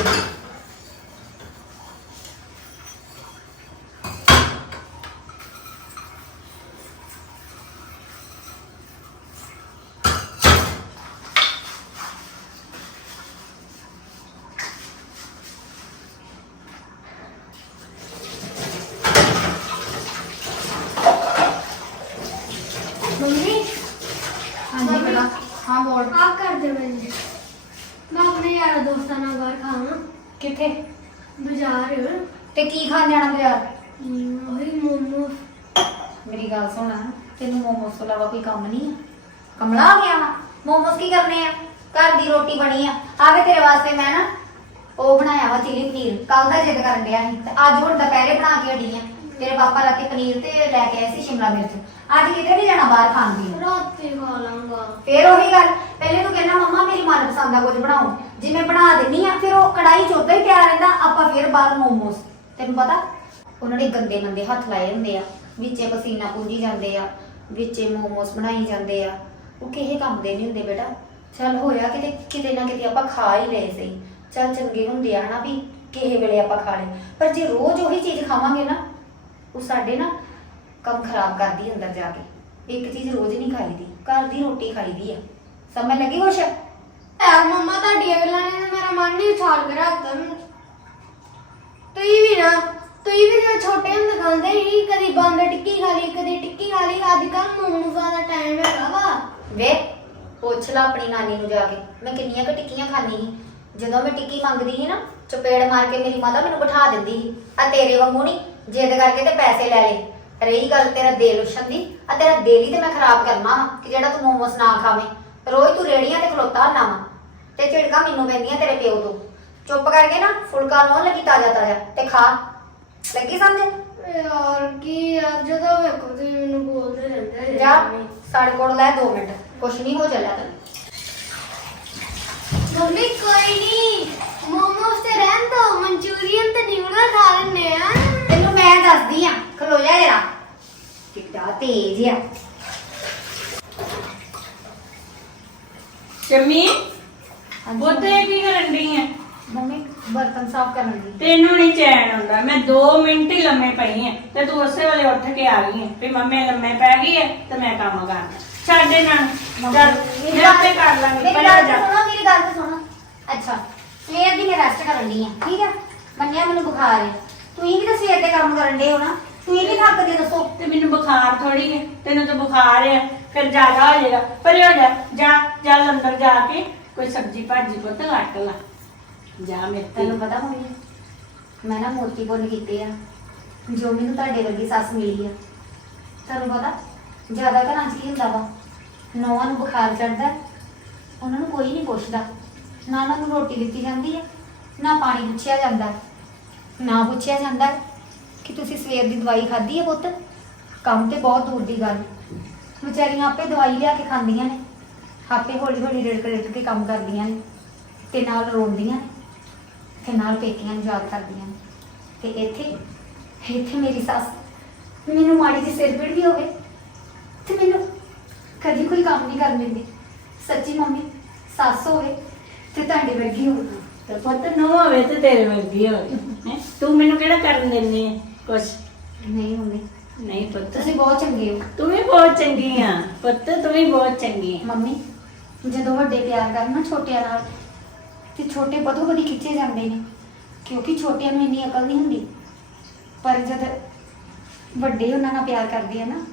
Mummy हाँ जी बेटा। हाँ बोल। आप कर दे मैं अपने यार दोस्तों नाल बाहर खाना किथे बाजार ते की खान जाना बाजार? वही मोमोस। मेरी गल सुन, तेन मोमोस तो इलावा कोई काम नहीं है? कमला आ गया वा, मोमोस की करने आ? घर दी रोटी बनी आ, आवे तेरे वास्ते मैं ना ਉਹ ਬਣਾਇਆ ਵਾ ਚਿਲੀ ਪਨੀਰ। ਕੱਲ ਦਾ ਜਿੱਦ ਕਰਨ ਡਿਆ ਸੀ ਤੇ ਅੱਜ ਹੁਣ ਦੁਪਹਿਰੇ ਬਣਾ ਕੇ ਹਟੀ ਆ। ਤੇਰੇ ਪਾਪਾ ਰਾਤੀ ਪਨੀਰ ਤੇ ਲੈ ਕੇ ਆਏ ਸੀ ਸ਼ਿਮਲਾ ਮਿਰਚ। ਅੱਜ ਕਿਤੇ ਨਹੀਂ ਜਾਣਾ ਬਾਹਰ ਖਾਣ ਦੀ। ਰਾਤ ਖਾ ਲਾਂਗਾ। ਫੇਰ ਉਹੀ ਗੱਲ, ਪਹਿਲੇ ਤੂੰ ਕਹਿੰਦਾ ਮੰਮਾ ਮੇਰੀ ਮਨਪਸੰਦ ਦਾ ਕੁਝ ਬਣਾਓ, ਜਿਵੇਂ ਬਣਾ ਦਿੰਨੀ ਆ ਫਿਰ ਉਹ ਕੜਾਈ ਚ ਉੱਦਾਂ ਹੀ ਪਿਆ ਰਹਿੰਦਾ। ਆਪਾਂ ਫੇਰ ਬਾਹਰ ਮੋਮੋਸ, ਤੈਨੂੰ ਪਤਾ ਉਹਨਾਂ ਨੇ ਗੰਦੇ ਮੰਦੇ ਹੱਥ ਲਾਏ ਹੁੰਦੇ ਆ, ਵਿੱਚੇ ਪਸੀਨਾ ਪੂੰਝੀ ਜਾਂਦੇ ਆ, ਵਿੱਚੇ ਮੋਮੋਸ ਬਣਾਈ ਜਾਂਦੇ ਆ। ਉਹ ਕਿਸੇ ਕੰਮ ਦੇ ਨਹੀਂ ਹੁੰਦੇ ਬੇਟਾ। ਚੱਲ ਹੋਇਆ ਕਿਤੇ ਕਿਤੇ ਨਾ ਕਿਤੇ ਆਪਾਂ ਖਾ ਹੀ ਲਏ ਸਹੀ, ਚੱਲ ਚੰਗੇ ਹੁੰਦੇ ਆ ਹਨਾ ਵੀ ਕਿਸੇ ਵੇਲੇ ਆਪਾਂ ਖਾ ਲਏ। ਪਰ ਜੇ ਰੋਜ਼ ਉਹੀ ਚੀਜ਼ ਖਾਵਾਂਗੇ ਨਾ, ਉਹ ਸਾਡੇ ਨਾ ਕੰਮ ਖਰਾਬ ਕਰਦੀ ਅੰਦਰ ਜਾ ਕੇ। ਇੱਕ ਚੀਜ਼ ਰੋਜ਼ ਨਹੀਂ ਖਾਈਦੀ, ਘਰ ਦੀ ਰੋਟੀ ਖਾਈਦੀ ਆ। ਸਮਝ ਲੱਗੀ ਕੁਛ? यार मम्मा ਤੁਹਾਡੀਆਂ ਗੱਲਾਂ ਨੇ ਮੇਰਾ ਮਨ ਨਹੀਂ ਉਛਾਲ ਕੇ ਰੱਖਤਾ। ਤੁਸੀਂ ਵੀ ਜਦੋਂ ਛੋਟੇ ਹੁੰਦੇ ਖਾਂਦੇ ਸੀ, ਕਦੀ ਬੰਦ ਟਿੱਕੀ ਖਾ ਲਈ, ਕਦੀ ਟਿੱਕੀ ਖਾ ਲਈ। ਅੱਜ ਕੱਲ ਮੋਮੋਸਾਂ ਦਾ ਟਾਈਮ ਹੈਗਾ ਵਾ। ਵੇ ਪੁੱਛ ਲਾ ਆਪਣੀ ਨਾਨੀ ਨੂੰ ਜਾ ਕੇ, ਮੈਂ ਕਿੰਨੀਆਂ ਕੁ ਟਿੱਕੀਆਂ ਖਾਂਦੀ ਸੀ। ਜਦੋਂ ਮੈਂ ਟਿੱਕੀ ਮੰਗਦੀ ਸੀ ਨਾ, ਚਪੇੜ ਮਾਰ ਕੇ ਮੇਰੀ ਮਾਤਾ ਮੈਨੂੰ ਬਿਠਾ ਦਿੰਦੀ ਸੀ। ਆ ਤੇਰੇ ਵਾਂਗੂ ਨਹੀਂ ਜਿੱਦ ਕਰਕੇ ਤੇ ਪੈਸੇ ਲੈ ਲਏ। ਰਹੀ ਗੱਲ ਤੇਰਾ ਦਿਲ ਉਛਣ ਦੀ, ਆ ਤੇਰਾ ਦਿਲ ਹੀ ਤੇ ਮੈਂ ਖਰਾਬ ਕਰਨਾ ਕਿ ਜਿਹੜਾ ਤੂੰ ਮੋਮੋਸ ਨਾ ਖਾਵੇਂ। ਰੋਜ਼ ਤੂੰ ਰੇੜੀਆਂ ਤੇ ਖਲੋਤਾ ਹੁੰਨਾ ਵਾ ਤੇ ਝਿੜਕਾਂ ਮੈਨੂੰ ਪੈਂਦੀਆਂ ਤੇਰੇ ਪਿਓ ਤੋਂ। ਚੁੱਪ ਕਰਕੇ ਨਾ ਫੁਲਕਾ ਲਾਉਣ ਲੱਗੀ ਤਾਜ਼ਾ ਤਾਜ਼ਾ ਤੇ ਖਾ। ਲੱਗੀ ਸਮਝ? ਯਾਰ ਕੀ ਯਾਰ, ਜਦੋਂ ਵੇਖੋ ਤੁਸੀਂ ਮੈਨੂੰ ਬੋਲਦੇ ਰਹਿੰਦੇ ਜਾ ਸਾਡੇ ਕੋਲ ਲੈ 2 ਮਿੰਟ, ਕੁਛ ਨਹੀਂ ਹੋ ਚੱਲਿਆ ਤੈਨੂੰ। ਮੰਮੀ ਕੋਈ ਨਹੀਂ, ਮੋਮੋਸ ਤੇ ਰਹਿਣ ਦੋ, ਮਨਚੂਰੀਅਨ ਤੇ ਨਿਊਡਲ ਖਾ ਲੈਣੇ ਆ। ਤੈਨੂੰ ਮੈਂ ਦੱਸਦੀ ਆ, ਖਲੋ ਜਾ ਜਰਾ। ਕਿੱਡਾ ਤੇਜ਼ ਆ। ਸ਼ਮੀ ਬੋਤੇ ਕੀ ਕਰਨ ਰਹੀ ਹੈ? ਮੰਮੀ ਬਰਤਨ ਸਾਫ਼ ਕਰਨ ਦੀ। ਤੈਨੂੰ ਨਹੀਂ ਚੈਨ ਆਉਂਦਾ। ਮੈਂ 2 ਮਿੰਟ ਹੀ ਲੰਮੇ ਪਈ ਹਾਂ ਤੇ ਤੂੰ ਉਸੇ ਵੇਲੇ ਉੱਠ ਕੇ ਆ ਗਈ ਹੈ ਵੀ ਮੰਮੀ ਲੰਮੇ ਪੈ ਗਈ ਹੈ ਤੇ ਮੈਂ ਕੰਮ ਕਰਨਾ। ਛੱਡ ਇਹਨਾਂ ਨੂੰ, ਚੱਲ ਮੈਂ ਆਪੇ ਕਰ ਲਾਂਗੀ। ਮੇਰੀ ਗੱਲ ਤਾਂ ਸੁਣੋ, ਮੇਰੀ ਗੱਲ ਤਾਂ ਸੁਣੋ। ਅੱਛਾ ਸਵੇਰ ਦੀ ਮੈਂ ਰੈਸਟ ਕਰਨ ਦੀ ਆ, ਠੀਕ ਆ? ਮੰਨਿਆ ਮੈਨੂੰ ਬੁਖਾਰ ਹੈ, ਤੁਸੀਂ ਵੀ ਤਾਂ ਸਵੇਰ ਦੇ ਕੰਮ ਕਰਨ ਦੇ ਹੋ ਨਾ, ਤੁਸੀਂ ਵੀ ਥੱਕਦੇ ਦੱਸੋ। ਤੇ ਮੈਨੂੰ ਬੁਖਾਰ ਥੋੜੀ ਹੈ, ਤੈਨੂੰ ਤਾਂ ਬੁਖਾਰ ਹੈ ਫਿਰ ਜ਼ਿਆਦਾ ਹੋ ਜਾਏਗਾ। ਪਰ ਹੋ ਜਾ ਅੰਦਰ ਜਾ ਕੇ ਕੋਈ ਸਬਜ਼ੀ ਭਾਜੀ ਪੁੱਤ ਕੱਟ ਲਾ ਜਾ। ਮੇਰੇ ਤੈਨੂੰ ਪਤਾ ਮੰਮੀ, ਮੈਂ ਨਾ ਮੋਤੀ ਪੁੰਨ ਕੀਤੇ ਆ ਜੋ ਮੈਨੂੰ ਤੁਹਾਡੇ ਵਰਗੀ ਸੱਸ ਮਿਲੀ ਆ। ਤੁਹਾਨੂੰ ਪਤਾ ਜ਼ਿਆਦਾ ਘਰਾਂ 'ਚ ਕੀ ਹੁੰਦਾ ਵਾ, ਨੌਵਾਂ ਨੂੰ ਬੁਖਾਰ ਚੜਦਾ, ਉਹਨਾਂ ਨੂੰ ਕੋਈ ਨਹੀਂ ਪੁੱਛਦਾ। ਨਾ ਉਹਨਾਂ ਨੂੰ ਰੋਟੀ ਦਿੱਤੀ ਜਾਂਦੀ ਹੈ, ਨਾ ਪਾਣੀ ਪੁੱਛਿਆ ਜਾਂਦਾ, ਨਾ ਪੁੱਛਿਆ ਜਾਂਦਾ ਕਿ ਤੁਸੀਂ ਸਵੇਰ ਦੀ ਦਵਾਈ ਖਾਧੀ ਹੈ ਪੁੱਤ। ਕੰਮ ਤੇ ਬਹੁਤ ਦੂਰ ਦੀ ਗੱਲ, ਵਿਚਾਰੀਆਂ ਆਪੇ ਦਵਾਈ ਲਿਆ ਕੇ ਖਾਂਦੀਆਂ ਨੇ, ਆਪੇ ਹੌਲੀ ਹੌਲੀ ਰਿੜਕ ਕੇ ਕੰਮ ਕਰਦੀਆਂ ਨੇ ਤੇ ਨਾਲ ਰੋਂਦੀਆਂ ਨੇ ਤੇ ਨਾਲ ਪੇਕੀਆਂ ਨੂੰ ਯਾਦ ਕਰਦੀਆਂ ਨੇ। ਤੇ ਇੱਥੇ ਮੇਰੀ ਸੱਸ ਮੈਨੂੰ ਮਾੜੀ ਜਿਹੀ ਸਿਰ ਪੀੜ ਵੀ ਹੋਵੇ ਤੇ ਮੈਨੂੰ ਕਦੀ ਕੋਈ ਕੰਮ ਨਹੀਂ ਕਰਨ ਦਿੰਦੀ। ਸੱਚੀ ਮੰਮੀ, ਸੱਸ ਹੋਵੇ ਤੇ ਤੁਹਾਡੇ ਵਰਗੀ ਹੋਵੇ। ਤੇ ਪੁੱਤ ਨੂੰ ਹੋਵੇ ਤੇ ਤੇਰੇ ਵਰਗੀ ਹੋਵੇ। ਹੈਂ? ਤੂੰ ਮੈਨੂੰ ਕਿਹੜਾ ਕਰਨ ਦਿੰਦੀ ਹੈ ਕੁਛ? ਨਹੀਂ ਮੰਮੀ, ਨਹੀਂ ਪੁੱਤ, ਤੁਸੀਂ ਬਹੁਤ ਚੰਗੇ ਹੋ। ਤੂੰ ਵੀ ਬਹੁਤ ਚੰਗੀ ਆ ਪੁੱਤ, ਤੂੰ ਵੀ ਬਹੁਤ ਚੰਗੀ ਆ। ਮੰਮੀ ਜਦੋਂ ਵੱਡੇ ਪਿਆਰ ਕਰਨ ਨਾ ਛੋਟਿਆਂ ਨਾਲ ਤੇ ਛੋਟੇ ਬਦੋ ਬਦੀ ਖਿੱਚੇ ਜਾਂਦੇ ਨੇ, ਕਿਉਂਕਿ ਛੋਟਿਆਂ ਨੂੰ ਇੰਨੀ ਅਕਲ ਨਹੀਂ ਹੁੰਦੀ। ਪਰ ਜਦ ਵੱਡੇ ਉਹਨਾਂ ਨਾਲ ਪਿਆਰ ਕਰਦੇ ਆ ਨਾ,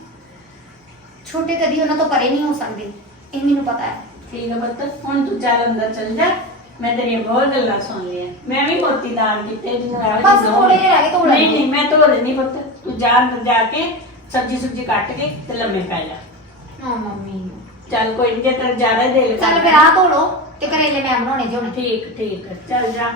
ਛੋਟੇ ਕਦੀ ਉਹਨਾਂ ਤੋਂ ਪਰੇ ਨਹੀਂ ਹੋ ਸਕਦੇ। ਇਹ ਮੈਨੂੰ ਪਤਾ ਹੈ। ਠੀਕ ਹੈ ਪੁੱਤ, ਹੁਣ ਤੂੰ ਚੱਲ ਅੰਦਰ ਚੱਲ ਜਾ। ਮੈਂ ਤੇਰੀਆਂ ਬਹੁਤ ਗੱਲਾਂ ਸੁਣ ਲਈਆਂ। ਮੈਂ ਵੀ ਮੋਤੀ ਦਾਨ ਕੀਤੇ ਜਿਹਨੂੰ ਆ ਬਸ ਥੋੜੇ ਜਿਹੇ ਰਹਿ ਗਏ ਧੋ ਲੈਣੇ। ਨਹੀਂ ਮੈਂ ਧੋ ਲੈਣੀ ਪੁੱਤ। ਤੂੰ ਜਾ ਅੰਦਰ ਜਾ ਕੇ ਸਬਜ਼ੀ ਸੁਬਜ਼ੀ ਕੱਟ ਕੇ ਤੇ ਲੰਮੇ ਪੈ ਜਾ। ਹਾਂ ਮੰਮੀ, ਚੱਲ ਕੋਈ ਨਹੀਂ, ਜੇ ਤੇਰਾ ਜ਼ਿਆਦਾ ਹੀ ਦਿਲ ਚੱਲ ਫਿਰ ਆਹ ਧੋ ਲਓ ਤੇ ਕਰੇਲੇ ਮੈਂ ਬਣਾਉਣੇ ਜੋ ਠੀਕ ਹੈ, ਚੱਲ ਜਾ।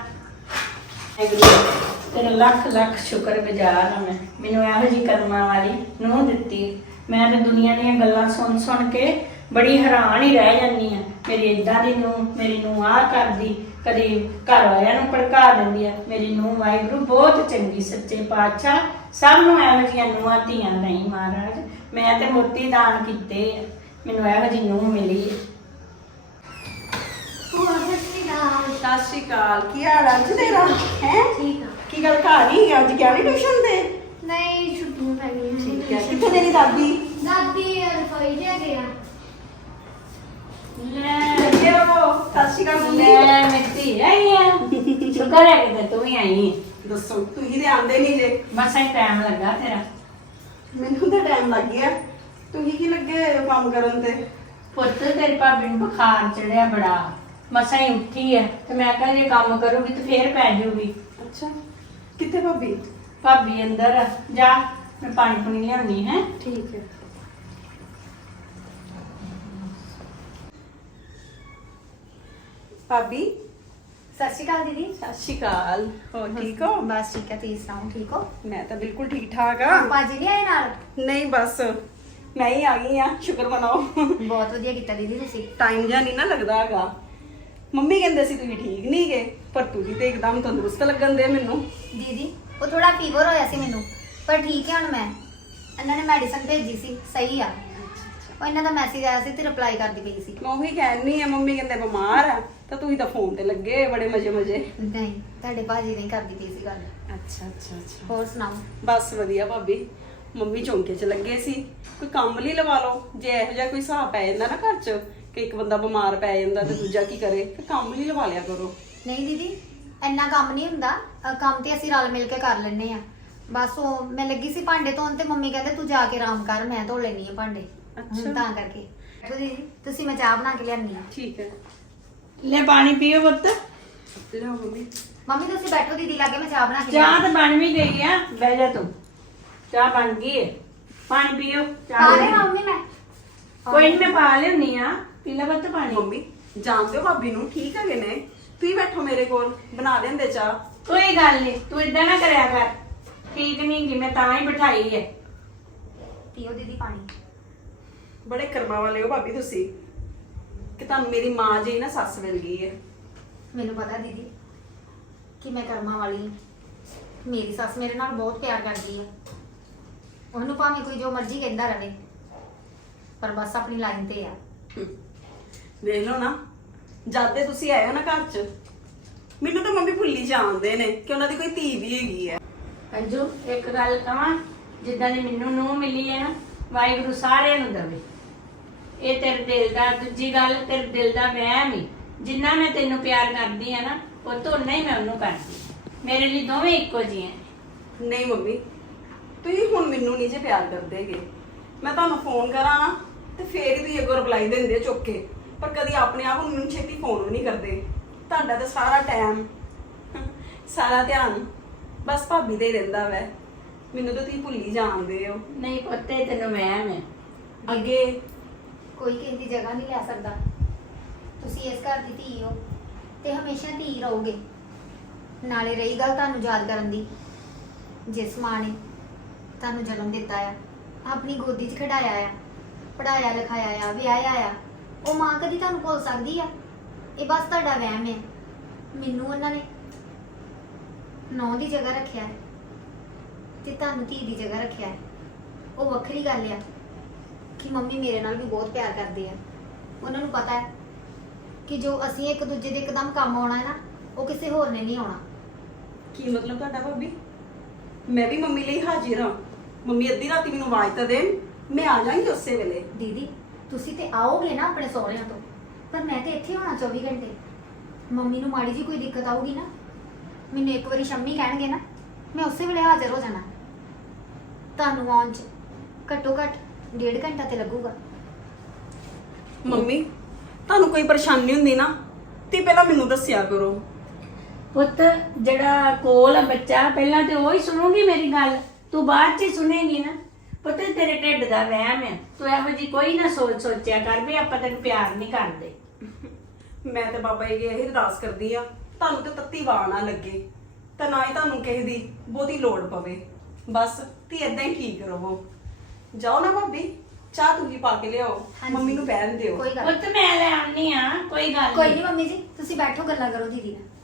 ਵਾਹਿਗੁਰੂ ਤੇਰਾ ਲੱਖ ਲੱਖ ਸ਼ੁਕਰਗੁਜ਼ਾਰ ਹਾਂ ਮੈਂ, ਮੈਨੂੰ ਇਹੋ ਜਿਹੀ ਕਰਮਾਂ ਵਾਲੀ ਨੂੰਹ ਦਿੱਤੀ। ਮੈਂ ਤਾਂ ਦੁਨੀਆ ਦੀਆਂ ਗੱਲਾਂ ਸੁਣ ਕੇ ਬੜੀ ਹੈਰਾਨ ਹੀ ਰਹਿ ਜਾਂਦੀ ਆ। ਮੇਰੀ ਏਦਾਂ ਦੀ ਨੂੰਹ, ਮੇਰੀ ਨੂੰਹ ਆਹ ਕਰਦੀ, ਕਦੀ ਘਰ ਵਾਲਿਆਂ ਨੂੰ ਭੜਕਾ ਦਿੰਦੀ ਆ। ਮੇਰੀ ਨੂੰਹ ਵਾਹਿਗੁਰੂ ਬਹੁਤ ਚੰਗੀ, ਸੱਚੇ ਪਾਤਸ਼ਾਹ ਸਭ ਨੂੰ ਇਹੋ ਜਿਹੀਆਂ ਨੂੰਹਾਂ ਧੀਆਂ ਨਹੀਂ ਮਹਾਰਾਜ। ਮੈਂ ਤੇ ਮੋਤੀ ਦਾਨ ਕੀਤੇ ਆ, ਮੈਨੂੰ ਇਹੋ ਜਿਹੀ ਨੂੰਹ ਮਿਲੀ ਹੈ। ਹੋਰ ਸੱਚੀ ਦਾ ਸਤਿ ਸ਼੍ਰੀ ਅਕਾਲ। ਕੀ ਹਾਲ ਆ ਅੱਜ ਤੇਰਾ? ਹੈ ਠੀਕ ਆ। ਕੀ ਗੱਲ ਘਰ ਹੀ ਗਿਆ? ਅੱਜ ਗਿਆ ਨੀ ਟਿਊਸ਼ਨ ਤੇ? ਨਹੀਂ ਛੁੱਟੀਆਂ ਪੈ ਗਈਆਂ ਨੇ। ਠੀਕ ਹੈ। ਕਿੱਥੇ ਤੇਰੀ ਦਾਦੀ? ਦਾਦੀ ਰਸੋਈ ਚ ਗਿਆ। ਲੈ ਲੱਗੇ ਰਹੋ। ਸਤਿ ਸ਼੍ਰੀ ਅਕਾਲ ਮੰਮੀ। ਲੈ ਮਿੱਟੀ ਆਈ ਆ ਸ਼ੁਕਰ ਹੈ ਕਿ ਤੂੰ ਵੀ ਆਈ ਦੱਸੋ ਤੁਸੀਂ ਤੇ ਆਂਦੇ ਨਹੀਂ ਜੇ। ਬਸ ਹੀ ਟਾਈਮ ਲੱਗਾ ਤੇਰਾ ਮੈਨੂੰ ਤਾਂ ਟਾਈਮ ਲੱਗ ਗਿਆ। ਤੁਸੀਂ ਕੀ ਲੱਗੇ ਹੋਏ ਹੋ ਕੰਮ ਕਰਨ ਤੇ? ਪੁੱਤ ਤੇਰੀ ਭਾਬੀ ਨੂੰ ਬੁਖਾਰ ਚੜਿਆ ਬੜਾ, ਮਸਾਂ ਹੀ ਉੱਠੀ ਹੈ ਤੇ ਮੈਂ ਕਿਹਾ ਜੇ ਕੰਮ ਕਰੂਗੀ ਤੇ ਫੇਰ ਪੈ ਜਾਊਗੀ। ਅੱਛਾ, ਕਿੱਥੇ ਭਾਬੀ? ਭਾਬੀ ਅੰਦਰ ਆ। ਜਾ ਮੈਂ ਪਾਣੀ ਪੁਣੀ ਲਿਆਉਣੀ ਹੈ। ਠੀਕ ਹੈ। ਭਾਬੀ ਸਤਿ ਸ਼੍ਰੀ ਅਕਾਲ ਦੀਦੀ। ਸਤਿ ਸ਼੍ਰੀ ਅਕਾਲ। ਹੋਰ ਠੀਕ ਹੋ? ਬਸ ਠੀਕ ਹੈ, ਤੁਸੀਂ ਸੁਣਾਓ ਠੀਕ ਹੋ? ਮੈਂ ਤਾਂ ਬਿਲਕੁਲ ਠੀਕ ਠਾਕ ਆ। ਬਾਜੀ ਨਹੀਂ ਆਏ ਨਾਲ? ਨਹੀਂ ਬਸ ਮੈਂ ਹੀ ਆ ਗਈ ਆ। ਸ਼ੁਕਰ ਮਨਾਓ। ਬਹੁਤ ਵਧੀਆ ਕੀਤਾ ਦੀਦੀ ਤੁਸੀਂ। ਟਾਈਮ ਜਿਹਾ ਨਹੀਂ ਨਾ ਲੱਗਦਾ ਹੈਗਾ। ਮੰਮੀ ਕਹਿੰਦੇ ਸੀ ਤੁਸੀਂ ਠੀਕ ਨਹੀਂ ਗਏ, ਪਰ ਤੁਸੀਂ ਤੇ ਇੱਕਦਮ ਤੰਦਰੁਸਤ ਲੱਗਣ ਦੇ ਮੈਨੂੰ। ਦੀਦੀ ਉਹ ਥੋੜਾ ਫੀਵਰ ਹੋਇਆ ਸੀ ਮੈਨੂੰ, ਪਰ ਠੀਕ ਹੈ ਹੁਣ ਮੈਂ। ਇਹਨਾਂ ਨੇ ਮੈਡੀਸਨ ਭੇਜੀ ਸੀ, ਸਹੀ ਆ। ਉਹ ਇਹਨਾਂ ਦਾ ਮੈਸੇਜ ਆਇਆ ਸੀ ਤੇ ਰਿਪਲਾਈ ਕਰਦੀ ਪਈ ਸੀ। ਮੈਂ ਉਹੀ ਕਹਿਣੀ ਆ, ਮੰਮੀ ਕਹਿੰਦੇ ਬਿਮਾਰ ਆ ਤਾਂ ਤੁਸੀਂ ਤਾਂ ਫੋਨ ਤੇ ਲੱਗੇ ਬੜੇ ਮਜੇ ਨਹੀਂ, ਤੁਹਾਡੇ ਭਾਜੀ ਨਹੀਂ ਕਰਦੀ ਪਈ ਸੀ ਗੱਲ। ਅੱਛਾ ਅੱਛਾ ਅੱਛਾ। ਹੋਰ ਸੁਣਾਓ? ਬਸ ਵਧੀਆ ਭਾਬੀ। ਮੰਮੀ ਚੌਂਕੇ 'ਚ ਲੱਗੇ ਸੀ, ਕੋਈ ਕੰਮ ਲਈ ਲਵਾ ਲਓ। ਜੇ ਇਹੋ ਜਿਹਾ ਕੋਈ ਹਿਸਾਬ ਪੈ ਜਾਂਦਾ ਨਾ ਘਰ 'ਚ ਕਿ ਇੱਕ ਬੰਦਾ ਬਿਮਾਰ ਪੈ ਜਾਂਦਾ ਤੇ ਦੂਜਾ ਕੀ ਕਰੇ, ਤੇ ਕੰਮ ਲਈ ਲਵਾ ਲਿਆ ਕਰੋ। ਨਹੀਂ ਦੀਦੀ, ਇੰਨਾ ਕੰਮ ਨਹੀਂ ਹੁੰਦਾ। ਕੰਮ ਤੇ ਅਸੀਂ ਰਲ ਮਿਲ ਕੇ ਕਰ ਲੈਨੇ ਆ। ਬਸ ਉਹ ਮੈਂ ਲੱਗੀ ਸੀ ਭਾਂਡੇ ਧੋਣ ਤੇ ਮੰਮੀ ਕਹਿੰਦੇ ਤੂੰ ਜਾ ਕੇ ਆਰਾਮ ਕਰ, ਮੈਂ ਧੋ ਲੈਣੀ ਆ ਭਾਂਡੇ। ਅੱਛਾ। ਤਾਂ ਕਰਕੇ ਬੈਠੋ ਦੀਦੀ, ਤੁਸੀਂ ਮੈਂ ਚਾਹ ਬਣਾ ਕੇ ਲਿਆਨੀ ਆ। ਠੀਕ ਹੈ। ਲੈ ਪਾਣੀ ਪੀਓ ਪੁੱਤ। ਲਓ ਮੰਮੀ। ਮੰਮੀ ਤੁਸੀਂ ਬੈਠੋ ਦੀਦੀ ਲਾਗੇ, ਮੈਂ ਚਾਹ ਬਣਾ ਕੇ ਚਾਹ ਲਿਆਨੀ ਤਾਂ ਬਣ ਵੀ ਗਈ ਆ, ਬਹਿ ਜਾ ਤੂੰ। ਚਾਹ ਬਣ ਗਈ ਹੈ, ਪਾਣੀ ਪੀਓ। ਆ। ਚਾਹ ਰਹੇ ਮੰਮੀ ਮੈਂ ਕੋਈ ਨਹੀਂ, ਮੈਂ ਪਾ ਲਿਆਉਣੀ ਆ। ਪੀ ਲੈ ਪੁੱਤ ਪਾਣੀ। ਮੰਮੀ ਜਾਣਦੇ ਹੋ ਭਾਬੀ ਨੂੰ? ਠੀਕ ਹੈਗੇ ਨੇ। ਤੁਸੀਂ ਬੈਠੋ ਮੇਰੇ ਕੋਲ, ਬਣਾ ਦਿੰਦੇ ਚਾਹ। ਕੋਈ ਗੱਲ ਨਹੀਂ, ਤੂੰ ਇਦਾਂ ਨਾ ਕਰਿਆ ਕਰ। ਠੀਕ ਨਹੀਂ ਕਿ ਮੈਂ ਤਾਂ ਹੀ ਬਿਠਾਈ ਹੈ। ਪੀਓ ਦੀਦੀ ਪਾਣੀ। ਬੜੇ ਕਰਮਾਂ ਵਾਲੇ ਹੋ ਭਾਬੀ ਤੁਸੀਂ ਕਿ ਤੁਹਾਨੂੰ ਮੇਰੀ ਮਾਂ ਜੀ ਨਾ ਸੱਸ ਮਿਲ ਗਈ ਹੈ। ਮੈਨੂੰ ਪਤਾ ਦੀਦੀ ਕਿ ਮੈਂ ਕਰਮਾਂ ਵਾਲੀ ਹਾਂ। ਮੇਰੀ ਸੱਸ ਮੇਰੇ ਨਾਲ ਬਹੁਤ ਪਿਆਰ ਕਰਦੀ ਆ। ਉਹਨੂੰ ਭਾਵੇਂ ਕੋਈ ਜੋ ਮਰਜ਼ੀ ਕਹਿੰਦਾ ਰਵੇ, ਪਰ ਬਸ ਆਪਣੀ ਲਾਈਨ ਤੇ ਆ। ਦੇਖ ਲਓ ਨਾ, ਜਦ ਤੇ ਤੁਸੀਂ ਆਏ ਹੋ ਨਾ ਘਰ 'ਚ, ਮੈਨੂੰ ਤਾਂ ਮੰਮੀ ਭੁੱਲੀ ਜਾਂਦੇ ਨੇ ਕਿ ਉਹਨਾਂ ਦੀ ਕੋਈ ਧੀ ਵੀ ਹੈਗੀ ਹੈ। ਅੰਜੂ ਇੱਕ ਗੱਲ ਕਵਾਂ, ਜਿੱਦਾਂ ਦੀ ਮੈਨੂੰ ਨੂੰਹ ਮਿਲੀ ਹੈ ਨਾ, ਵਾਹਿਗੁਰੂ ਸਾਰਿਆਂ ਨੂੰ ਦੇਵੇ। ਇਹ ਤੇਰੇ ਦਿਲ ਦਾ, ਦੂਜੀ ਗੱਲ ਤੇਰੇ ਦਿਲ ਦਾ ਵਹਿਮ ਹੀ। ਜਿੰਨਾ ਮੈਂ ਤੈਨੂੰ ਪਿਆਰ ਕਰਦੀ ਆ ਨਾ, ਉਹ ਤੋਂ ਨਹੀਂ ਮੈਂ ਉਹਨੂੰ ਕਰਦੀ। ਮੇਰੇ ਲਈ ਦੋਵੇਂ ਇੱਕੋ ਜਿਹੇ ਆ। ਨਹੀਂ ਮੰਮੀ, ਤੁਸੀਂ ਹੁਣ ਮੈਨੂੰ ਨਹੀਂ ਜੇ ਪਿਆਰ ਕਰਦੇਗੇ। ਮੈਂ ਤੁਹਾਨੂੰ ਫੋਨ ਕਰਾਂ ਨਾ ਤੇ ਫੇਰ ਹੀ ਤੁਸੀਂ ਅੱਗੋਂ ਰਿਪਲਾਈ ਦਿੰਦੇ ਚੁੱਕ ਕੇ, ਪਰ ਕਦੀ ਆਪਣੇ ਆਪ ਨੂੰ ਮੈਨੂੰ ਛੇਤੀ ਫੋਨ ਵੀ ਨਹੀਂ ਕਰਦੇ। ਤੁਹਾਡਾ ਤਾਂ ਸਾਰਾ ਟਾਈਮ, ਸਾਰਾ ਧਿਆਨ ਬਸ ਭਾਬੀ ਤੇ ਹੀ ਰਹਿੰਦਾ ਵੈ। ਮੈਨੂੰ ਤਾਂ ਤੁਸੀਂ ਭੁੱਲੀ ਜਾਂਦੇ ਹੋ। ਨਹੀਂ ਪੁੱਤੇ, ਤੈਨੂੰ ਵਹਿਮ ਹੈ। ਅੱਗੇ ਕੋਈ ਕਿਸੇ ਦੀ ਜਗ੍ਹਾ ਨਹੀਂ ਲੈ ਸਕਦਾ। ਤੁਸੀਂ ਇਸ ਘਰ ਦੀ ਧੀ ਹੋ ਤੇ ਹਮੇਸ਼ਾ ਧੀ ਰਹੋਗੇ। ਨਾਲੇ ਰਹੀ ਗੱਲ ਤੁਹਾਨੂੰ ਯਾਦ ਕਰਨ ਦੀ, ਜਿਸ ਮਾਂ ਨੇ ਤੁਹਾਨੂੰ ਜਨਮ ਦਿੱਤਾ ਆ, ਆਪਣੀ ਗੋਦੀ 'ਚ ਖਿਡਾਇਆ ਆ, ਪੜਾਇਆ ਲਿਖਾਇਆ ਆ, ਵਿਆਹਿਆ ਆ, ਉਹ ਮਾਂ ਕਦੀ ਤੁਹਾਨੂੰ ਭੁੱਲ ਸਕਦੀ ਆ? ਇਹ ਬਸ ਤੁਹਾਡਾ ਵਹਿਮ ਹੈ। ਮੈਨੂੰ ਉਹਨਾਂ ਨੇ ਨੌਂ ਦੀ ਜਗ੍ਹਾ ਰੱਖਿਆ ਹੈ ਤੇ ਤੁਹਾਨੂੰ ਧੀ ਦੀ ਜਗ੍ਹਾ ਰੱਖਿਆ ਹੈ। ਉਹ ਵੱਖਰੀ ਗੱਲ ਆ ਕਿ ਮੰਮੀ ਮੇਰੇ ਨਾਲ ਵੀ ਬਹੁਤ ਪਿਆਰ ਕਰਦੇ ਆ। ਉਹਨਾਂ ਨੂੰ ਪਤਾ ਹੈ ਕਿ ਜੋ ਅਸੀਂ ਇੱਕ ਦੂਜੇ ਦੇ ਇੱਕਦਮ ਕੰਮ ਆਉਣਾ ਹੈ ਨਾ, ਉਹ ਕਿਸੇ ਹੋਰ ਨੇ ਨਹੀਂ ਆਉਣਾ। ਕੀ ਮਤਲਬ ਤੁਹਾਡਾ ਭਾਬੀ? ਮੈਂ ਵੀ ਮੰਮੀ ਲਈ ਹਾਜ਼ਰ ਹਾਂ। ਮੰਮੀ ਅੱਧੀ ਰਾਤੀ ਮੈਨੂੰ ਆਵਾਜ਼ ਤਾਂ ਦੇਣ, ਮੈਂ ਆ ਜਾਵਾਂਗੀ ਉਸੇ ਵੇਲੇ। ਦੀਦੀ ਤੁਸੀਂ ਤੇ ਆਓਗੇ ਨਾ ਆਪਣੇ ਸਹੁਰਿਆਂ ਤੋਂ, ਪਰ ਮੈਂ ਤੇ ਇੱਥੇ ਹੋਣਾ 24 ਘੰਟੇ। ਮੰਮੀ ਨੂੰ ਮਾੜੀ ਜੀ ਕੋਈ ਦਿੱਕਤ ਆਊਗੀ ਨਾ, ਮੈਨੂੰ ਇੱਕ ਵਾਰੀ ਸ਼ੰਮੀ ਕਹਿਣਗੇ ਨਾ, ਮੈਂ ਉਸੇ ਵੇਲੇ ਹਾਜ਼ਰ ਹੋ ਜਾਣਾ। ਤੁਹਾਨੂੰ ਆਉਣ 'ਚ ਘੱਟੋ ਘੱਟ 1.5 ਘੰਟਾ ਤੇ ਲੱਗੂਗਾ। ਮੰਮੀ ਤੁਹਾਨੂੰ ਕੋਈ ਪਰੇਸ਼ਾਨੀ ਹੁੰਦੀ ਨਾ ਤੇ ਪਹਿਲਾਂ ਮੈਨੂੰ ਦੱਸਿਆ ਕਰੋ। ਪੁੱਤ ਜਿਹੜਾ ਕੋਲ ਆ ਬੱਚਾ, ਪਹਿਲਾਂ ਤੇ ਉਹ ਹੀ ਸੁਣੂਗੀ ਮੇਰੀ ਗੱਲ, ਤੂੰ ਬਾਅਦ ਚ ਹੀ ਸੁਣੇਗੀ ਨਾ। ਪੁੱਤ ਤੇਰੇ ਢਿੱਡ ਦਾ ਵਹਿਮ ਹੈ। ਤੂੰ ਇਹੋ ਜੀ ਕੋਈ ਨਾ ਸੋਚਿਆ ਕਰ ਵੀ ਆਪਾਂ ਤੈਨੂੰ ਪਿਆਰ ਨਹੀਂ ਕਰਦੇ। ਮੈਂ ਤੇ ਬਾਬਾ ਜੀ ਇਹ ਅਰਦਾਸ ਕਰਦੀ ਆ, ਤੁਹਾਨੂੰ ਤੇ ਤੱਤੀ ਵਾਹ ਨਾ ਲੱਗੇ ਤਾਂ ਨਾ ਹੀ ਤੁਹਾਨੂੰ ਕਿਸੇ ਦੀ ਬਹੁਤੀ ਲੋੜ ਪਵੇ। ਬਸ ਤੀ ਏਦਾਂ ਹੀ ਠੀਕ ਰਹੋ। ਜਾਓ ਨਾ ਭਾਬੀ, ਚਾਹ ਤੁਸੀਂ ਪਾ ਕੇ ਲਿਆਓ, ਹਾਂਜੀ। ਮੰਮੀ ਨੂੰ ਪਹਿਨ ਦਿਓ। ਕੋਈ ਗੱਲ ਪੁੱਤ ਮੈਂ ਲੈ ਆਉਣੀ ਆ, ਕੋਈ ਗੱਲ ਕੋਈ ਨਹੀਂ। ਨਹੀਂ ਮੰਮੀ ਜੀ, ਤੁਸੀਂ ਬੈਠੋ ਗੱਲਾਂ ਕਰੋ ਦੀਦੀ ਨਾਲ।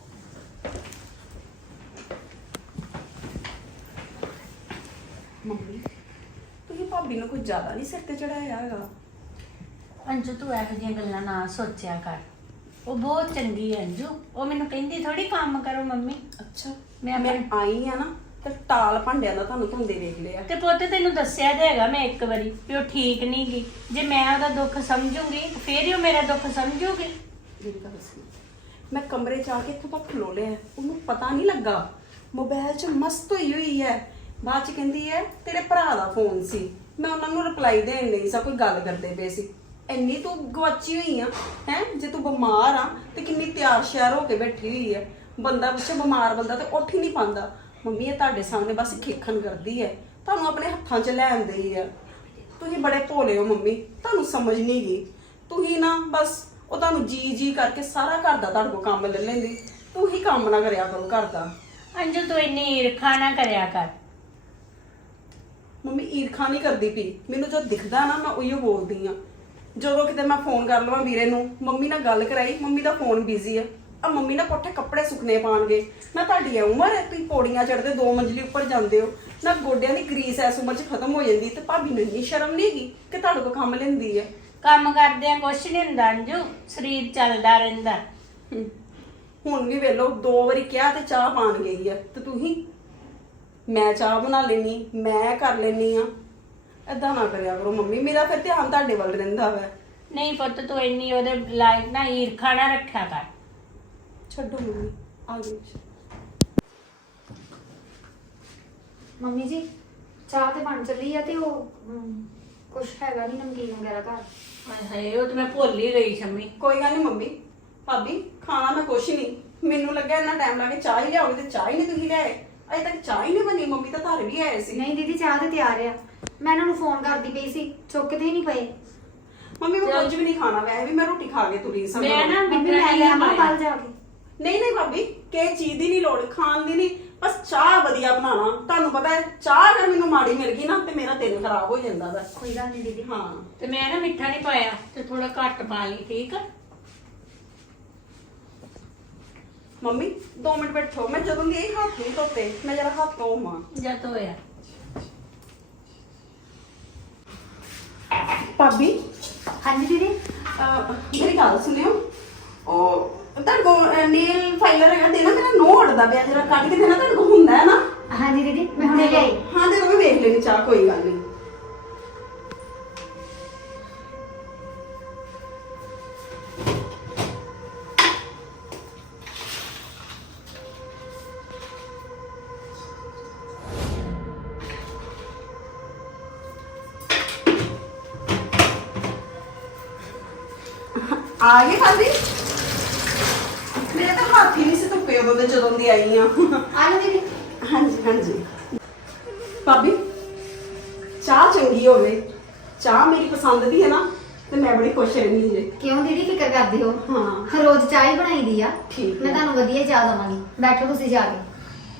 ਮੰਮੀ ਤੁਸੀਂ ਭਾਬੀ ਨੂੰ ਕੁਝ ਜ਼ਿਆਦਾ ਨਹੀਂ ਸਿਰ ਤੇ ਚੜਾਇਆ ਹੈਗਾ। ਅੰਜੂ ਤੂੰ ਇਹੋ ਜਿਹੀਆਂ ਗੱਲਾਂ ਨਾ ਸੋਚਿਆ ਕਰ। ਉਹ ਬਹੁਤ ਚੰਗੀ ਹੈ ਅੰਜੂ। ਉਹ ਮੈਨੂੰ ਕਹਿੰਦੀ ਥੋੜੀ ਕੰਮ ਕਰੋ ਮੰਮੀ। ਅੱਛਾ ਮੈਂ ਮੈਂ ਆਈ ਆ ਨਾ ਤੇ ਟਾਲ ਭਾਂਡਿਆਂ ਦਾ ਤੁਹਾਨੂੰ ਧੋਂਦੇ ਵੇਖ ਲਿਆ। ਤੇ ਪੁੱਤ ਤੈਨੂੰ ਦੱਸਿਆ ਤੇ ਹੈਗਾ ਮੈਂ ਇੱਕ ਵਾਰੀ ਵੀ ਉਹ ਠੀਕ ਨਹੀਂ ਗੀ। ਜੇ ਮੈਂ ਉਹਦਾ ਦੁੱਖ ਸਮਝੂਗੀ ਤੇ ਫੇਰ ਹੀ ਉਹ ਮੇਰਾ ਦੁੱਖ ਸਮਝੂਗੀ। ਮੇਰੀ ਗੱਲ ਸੁਣ, ਮੈਂ ਕਮਰੇ ਚ ਆ ਕੇ ਇੱਥੋਂ ਤੱਕ ਖਲੋ ਲਿਆ, ਉਹਨੂੰ ਪਤਾ ਨਹੀਂ ਲੱਗਾ। ਮੋਬਾਈਲ 'ਚ ਮਸਤ ਹੋਈ ਹੈ। ਬਾਅਦ 'ਚ ਕਹਿੰਦੀ ਹੈ ਤੇਰੇ ਭਰਾ ਦਾ ਫੋਨ ਸੀ, ਮੈਂ ਉਹਨਾਂ ਨੂੰ ਰਿਪਲਾਈ ਦੇਣ ਨਹੀਂ ਸਾ, ਕੋਈ ਗੱਲ ਕਰਦੇ ਪਏ ਸੀ। ਇੰਨੀ ਤੂੰ ਗਵਾਚੀ ਹੋਈ ਆ ਹੈ। ਜੇ ਤੂੰ ਬਿਮਾਰ ਆ ਤੇ ਕਿੰਨੀ ਤਿਆਰ ਸ਼ਿਆਰ ਹੋ ਕੇ ਬੈਠੀ ਹੋਈ ਹੈ। ਬੰਦਾ ਪਿੱਛੇ ਬਿਮਾਰ ਬੰਦਾ ਤੇ ਉੱਠ ਹੀ ਨਹੀਂ ਪਾਉਂਦਾ। ਮੰਮੀ ਇਹ ਤੁਹਾਡੇ ਸਾਹਮਣੇ ਬਸ ਖੇਖਣ ਕਰਦੀ ਹੈ, ਤੁਹਾਨੂੰ ਆਪਣੇ ਹੱਥਾਂ 'ਚ ਲੈ ਆਂਦੀ ਹੈ। ਤੁਸੀਂ ਬੜੇ ਭੋਲੇ ਹੋ ਮੰਮੀ, ਤੁਹਾਨੂੰ ਸਮਝ ਨਹੀਂ ਗਈ। ਤੁਸੀਂ ਨਾ ਬਸ ਉਹ ਤੁਹਾਨੂੰ ਜੀ ਕਰਕੇ ਸਾਰਾ ਘਰ ਦਾ ਤੁਹਾਡੇ ਕੋਲ ਕੰਮ ਲੈ ਲੈਂਦੀ। ਤੂੰ ਹੀ ਕੰਮ ਨਾ ਕਰਿਆ ਕਰੋ ਘਰ ਦਾ। ਅੰਜੂ ਤੂੰ ਇੰਨੀ ਈਰਖਾ ਨਾ ਕਰਿਆ ਕਰ। ਮੰਮੀ ਈਰਖਾ ਨਹੀਂ ਕਰਦੀ ਪਈ, ਮੈਨੂੰ ਜੋ ਦਿਖਦਾ ਨਾ ਮੈਂ ਉਹੀਓ ਬੋਲਦੀ ਆ। ਜਦੋਂ ਕਿਤੇ ਮੈਂ ਫੋਨ ਕਰ ਲਵਾਂ ਵੀਰੇ ਨੂੰ, ਮੰਮੀ ਨਾਲ ਗੱਲ ਕਰਾਈ, ਮੰਮੀ ਦਾ ਫੋਨ ਬਿਜ਼ੀ ਆ। ਆ ਮੰਮੀ ਨਾ ਕੋਠੇ ਕੱਪੜੇ ਸੁੱਕਣੇ ਪਾਣਗੇ। ਮੈਂ ਤੁਹਾਡੀ ਐ ਉਮਰ ਹੈ, ਤੁਸੀਂ ਪੌੜੀਆਂ ਚੜਦੇ 2 ਮੰਜ਼ਲੀ ਉੱਪਰ ਜਾਂਦੇ ਹੋ ਨਾ। ਗੋਡਿਆਂ ਦੀ ਗਰੀਸ ਐਸ ਉਮਰ 'ਚ ਖਤਮ ਹੋ ਜਾਂਦੀ ਤੇ ਭਾਬੀ ਨੂੰ ਇੰਨੀ ਸ਼ਰਮ ਨਹੀਂ ਹੈਗੀ ਕਿ ਤੁਹਾਡੇ ਕੋਲ ਕੰਮ ਲੈਂਦੀ ਹੈ। ਕੰਮ ਕਰਦੇ ਆ ਕੁਛ ਨਹੀਂ ਹੁੰਦਾ ਅੰਜੂ, ਸਰੀਰ ਚੱਲਦਾ ਰਹਿੰਦਾ। ਹੁਣ ਵੀ ਵੇਲੋ 2 ਵਾਰੀ ਕਿਹਾ ਤੇ ਚਾਹ ਪਾਣ ਗਈ ਹੈ ਤੇ ਤੁਸੀਂ ਮੈਂ ਚਾਹ ਬਣਾ ਲੈਣੀ, ਮੈਂ ਕਰ ਲੈਣੀ ਆ। ਏਦਾਂ ਨਾ ਕਰਿਆ ਕਰੋ ਮੰਮੀ, ਮੇਰਾ ਫਿਰ ਧਿਆਨ ਤੁਹਾਡੇ ਵੱਲ ਰਹਿੰਦਾ ਵਾ। ਨਹੀਂ ਪੁੱਤ ਤੂੰ ਇੰਨੀ ਉਹਦੇ ਲਾਇਕ ਨਾ ਈਰਖਾ ਨਾ ਰੱਖਿਆ ਕਰ। ਛੱਡੋ ਮੰਮੀ, ਆ ਗਈ। ਮੰਮੀ ਜੀ ਚਾਹ ਤੇ ਬਣ ਚੱਲੀ ਆ ਤੇ ਉਹ ਕੁਛ ਹੈਗਾ ਨਹੀਂ ਨਮਕੀਨ ਵਗੈਰਾ ਘਰ। ਹਾਏ ਹਾਏ ਉਹ ਤੇ ਮੈਂ ਭੁੱਲ ਹੀ ਗਈ ਸ਼ੰਮੀ। ਕੋਈ ਗੱਲ ਨਹੀਂ ਮੰਮੀ, ਭਾਬੀ ਖਾਣਾ ਮੈਂ ਕੁਛ ਨਹੀਂ। ਮੈਨੂੰ ਲੱਗਿਆ ਇੰਨਾ ਟਾਈਮ ਲਾ ਕੇ ਚਾਹ ਹੀ ਲਿਆਓਗੇ ਤੇ ਚਾਹ ਹੀ ਨਹੀਂ ਤੁਸੀਂ ਲਿਆਏ। ਅਜੇ ਤੱਕ ਚਾਹ ਹੀ ਨਹੀਂ ਬਣੀ। ਮੰਮੀ ਤਾਂ ਘਰ ਵੀ ਆਏ ਸੀ। ਨਹੀਂ ਦੀਦੀ ਚਾਹ ਤੇ ਤਿਆਰ ਆ, ਮੈਂ ਇਹਨਾਂ ਨੂੰ ਫੋਨ ਕਰਦੀ ਪਈ ਸੀ, ਚੁੱਕਦੇ ਹੀ ਨਹੀਂ ਪਏ। ਮੰਮੀ ਮੈਂ ਕੁਝ ਵੀ ਨਹੀਂ ਖਾਣਾ, ਵੈਸੇ ਵੀ ਮੈਂ ਰੋਟੀ ਖਾ ਕੇ ਤੁਰੀ ਸਾਂ। ਮੈਂ ਨਾ ਮੰਮੀ ਲੈ ਲਿਆ ਨਾ ਕੱਲ ਜਾ ਕੇ। ਨਹੀਂ ਨਹੀਂ ਭਾਬੀ, ਕਿਸੇ ਚੀਜ਼ ਦੀ ਨਹੀਂ ਲੋੜ, ਖਾਣ ਦੀ ਨਹੀਂ, ਬਸ ਚਾਹ ਵਧੀਆ ਬਣਾਣਾ। ਤੁਹਾਨੂੰ ਪਤਾ ਹੈ ਚਾਹ ਅਗਰ ਮੈਨੂੰ ਮਾੜੀ ਮਿਲ ਗਈ ਨਾ ਤੇ ਮੇਰਾ ਦਿਨ ਖਰਾਬ ਹੋ ਜਾਂਦਾ ਵਾ। ਕੋਈ ਗੱਲ ਨਹੀਂ ਦੀਦੀ। ਹਾਂ ਤੇ ਮੈਂ ਨਾ ਮਿੱਠਾ ਨਹੀਂ ਪਾਇਆ ਤੇ ਥੋੜਾ ਘੱਟ ਪਾ ਲਈ, ਠੀਕ ਆ। ਮੰਮੀ 2 ਮਿੰਟ ਬੈਠੋ, ਮੈਂ ਜਦੋਂ ਦੀ ਇਹ ਹੱਥ ਨਹੀਂ ਧੋਤੇ, ਮੈਂ ਜਰਾ ਹੱਥ ਧੋਵਾਂ। ਜਦ ਹੋਇਆ ਭਾਬੀ ਹਾਂਜੀ ਦੀਦੀ। ਮੇਰੀ ਗੱਲ ਸੁਣਿਓ, ਉਹ ਤੁਹਾਡੇ ਕੋਲ ਨੇਲ ਫਾਈਲਰ ਹੈਗਾ, ਦੇਣਾ ਮੇਰਾ ਨੋਹ ਅੜਦਾ ਪਿਆ, ਜਰਾ ਕੱਢ ਕੇ ਦੇਣਾ, ਤੁਹਾਡੇ ਕੋਲ ਹੁੰਦਾ ਹੈ ਨਾ? ਹਾਂਜੀ ਦੀਦੀ ਮੈਂ ਹੁਣੇ ਲਿਆਈ। ਹਾਂ ਦੇ ਦੋ, ਮੈਂ ਵੇਖ ਲੈਣੀ ਚਾਹ, ਕੋਈ ਗੱਲ ਨਹੀਂ। ਆ ਗਏ ਖਾਂਦੀ? ਮੇਰੇ ਤਾਂ ਹੱਥ ਹੀ ਨਹੀਂ ਸੀ ਧੁੱਪੇ ਉਦੋਂ ਦੇ ਜਦੋਂ ਦੀ ਆਈ ਆ। ਆ ਲਓ ਦੀਦੀ। ਹਾਂਜੀ ਹਾਂਜੀ ਭਾਬੀ, ਚਾਹ ਚੰਗੀ ਹੋਵੇ, ਚਾਹ ਮੇਰੀ ਪਸੰਦ ਦੀ ਹੈ ਨਾ ਤੇ ਮੈਂ ਬੜੀ ਖੁਸ਼ ਰਹਿੰਦੀ ਜੇ। ਕਿਉਂ ਦੀਦੀ ਫਿਕਰ ਕਰਦੇ ਹੋ? ਹਾਂ ਰੋਜ਼ ਚਾਹ ਹੀ ਬਣਾਈਦੀ ਆ। ਠੀਕ ਮੈਂ ਹੈ। ਤੁਹਾਨੂੰ ਵਧੀਆ ਚਾਹ ਦਵਾਂਗੀ, ਬੈਠੋ ਤੁਸੀਂ ਜਾ ਕੇ।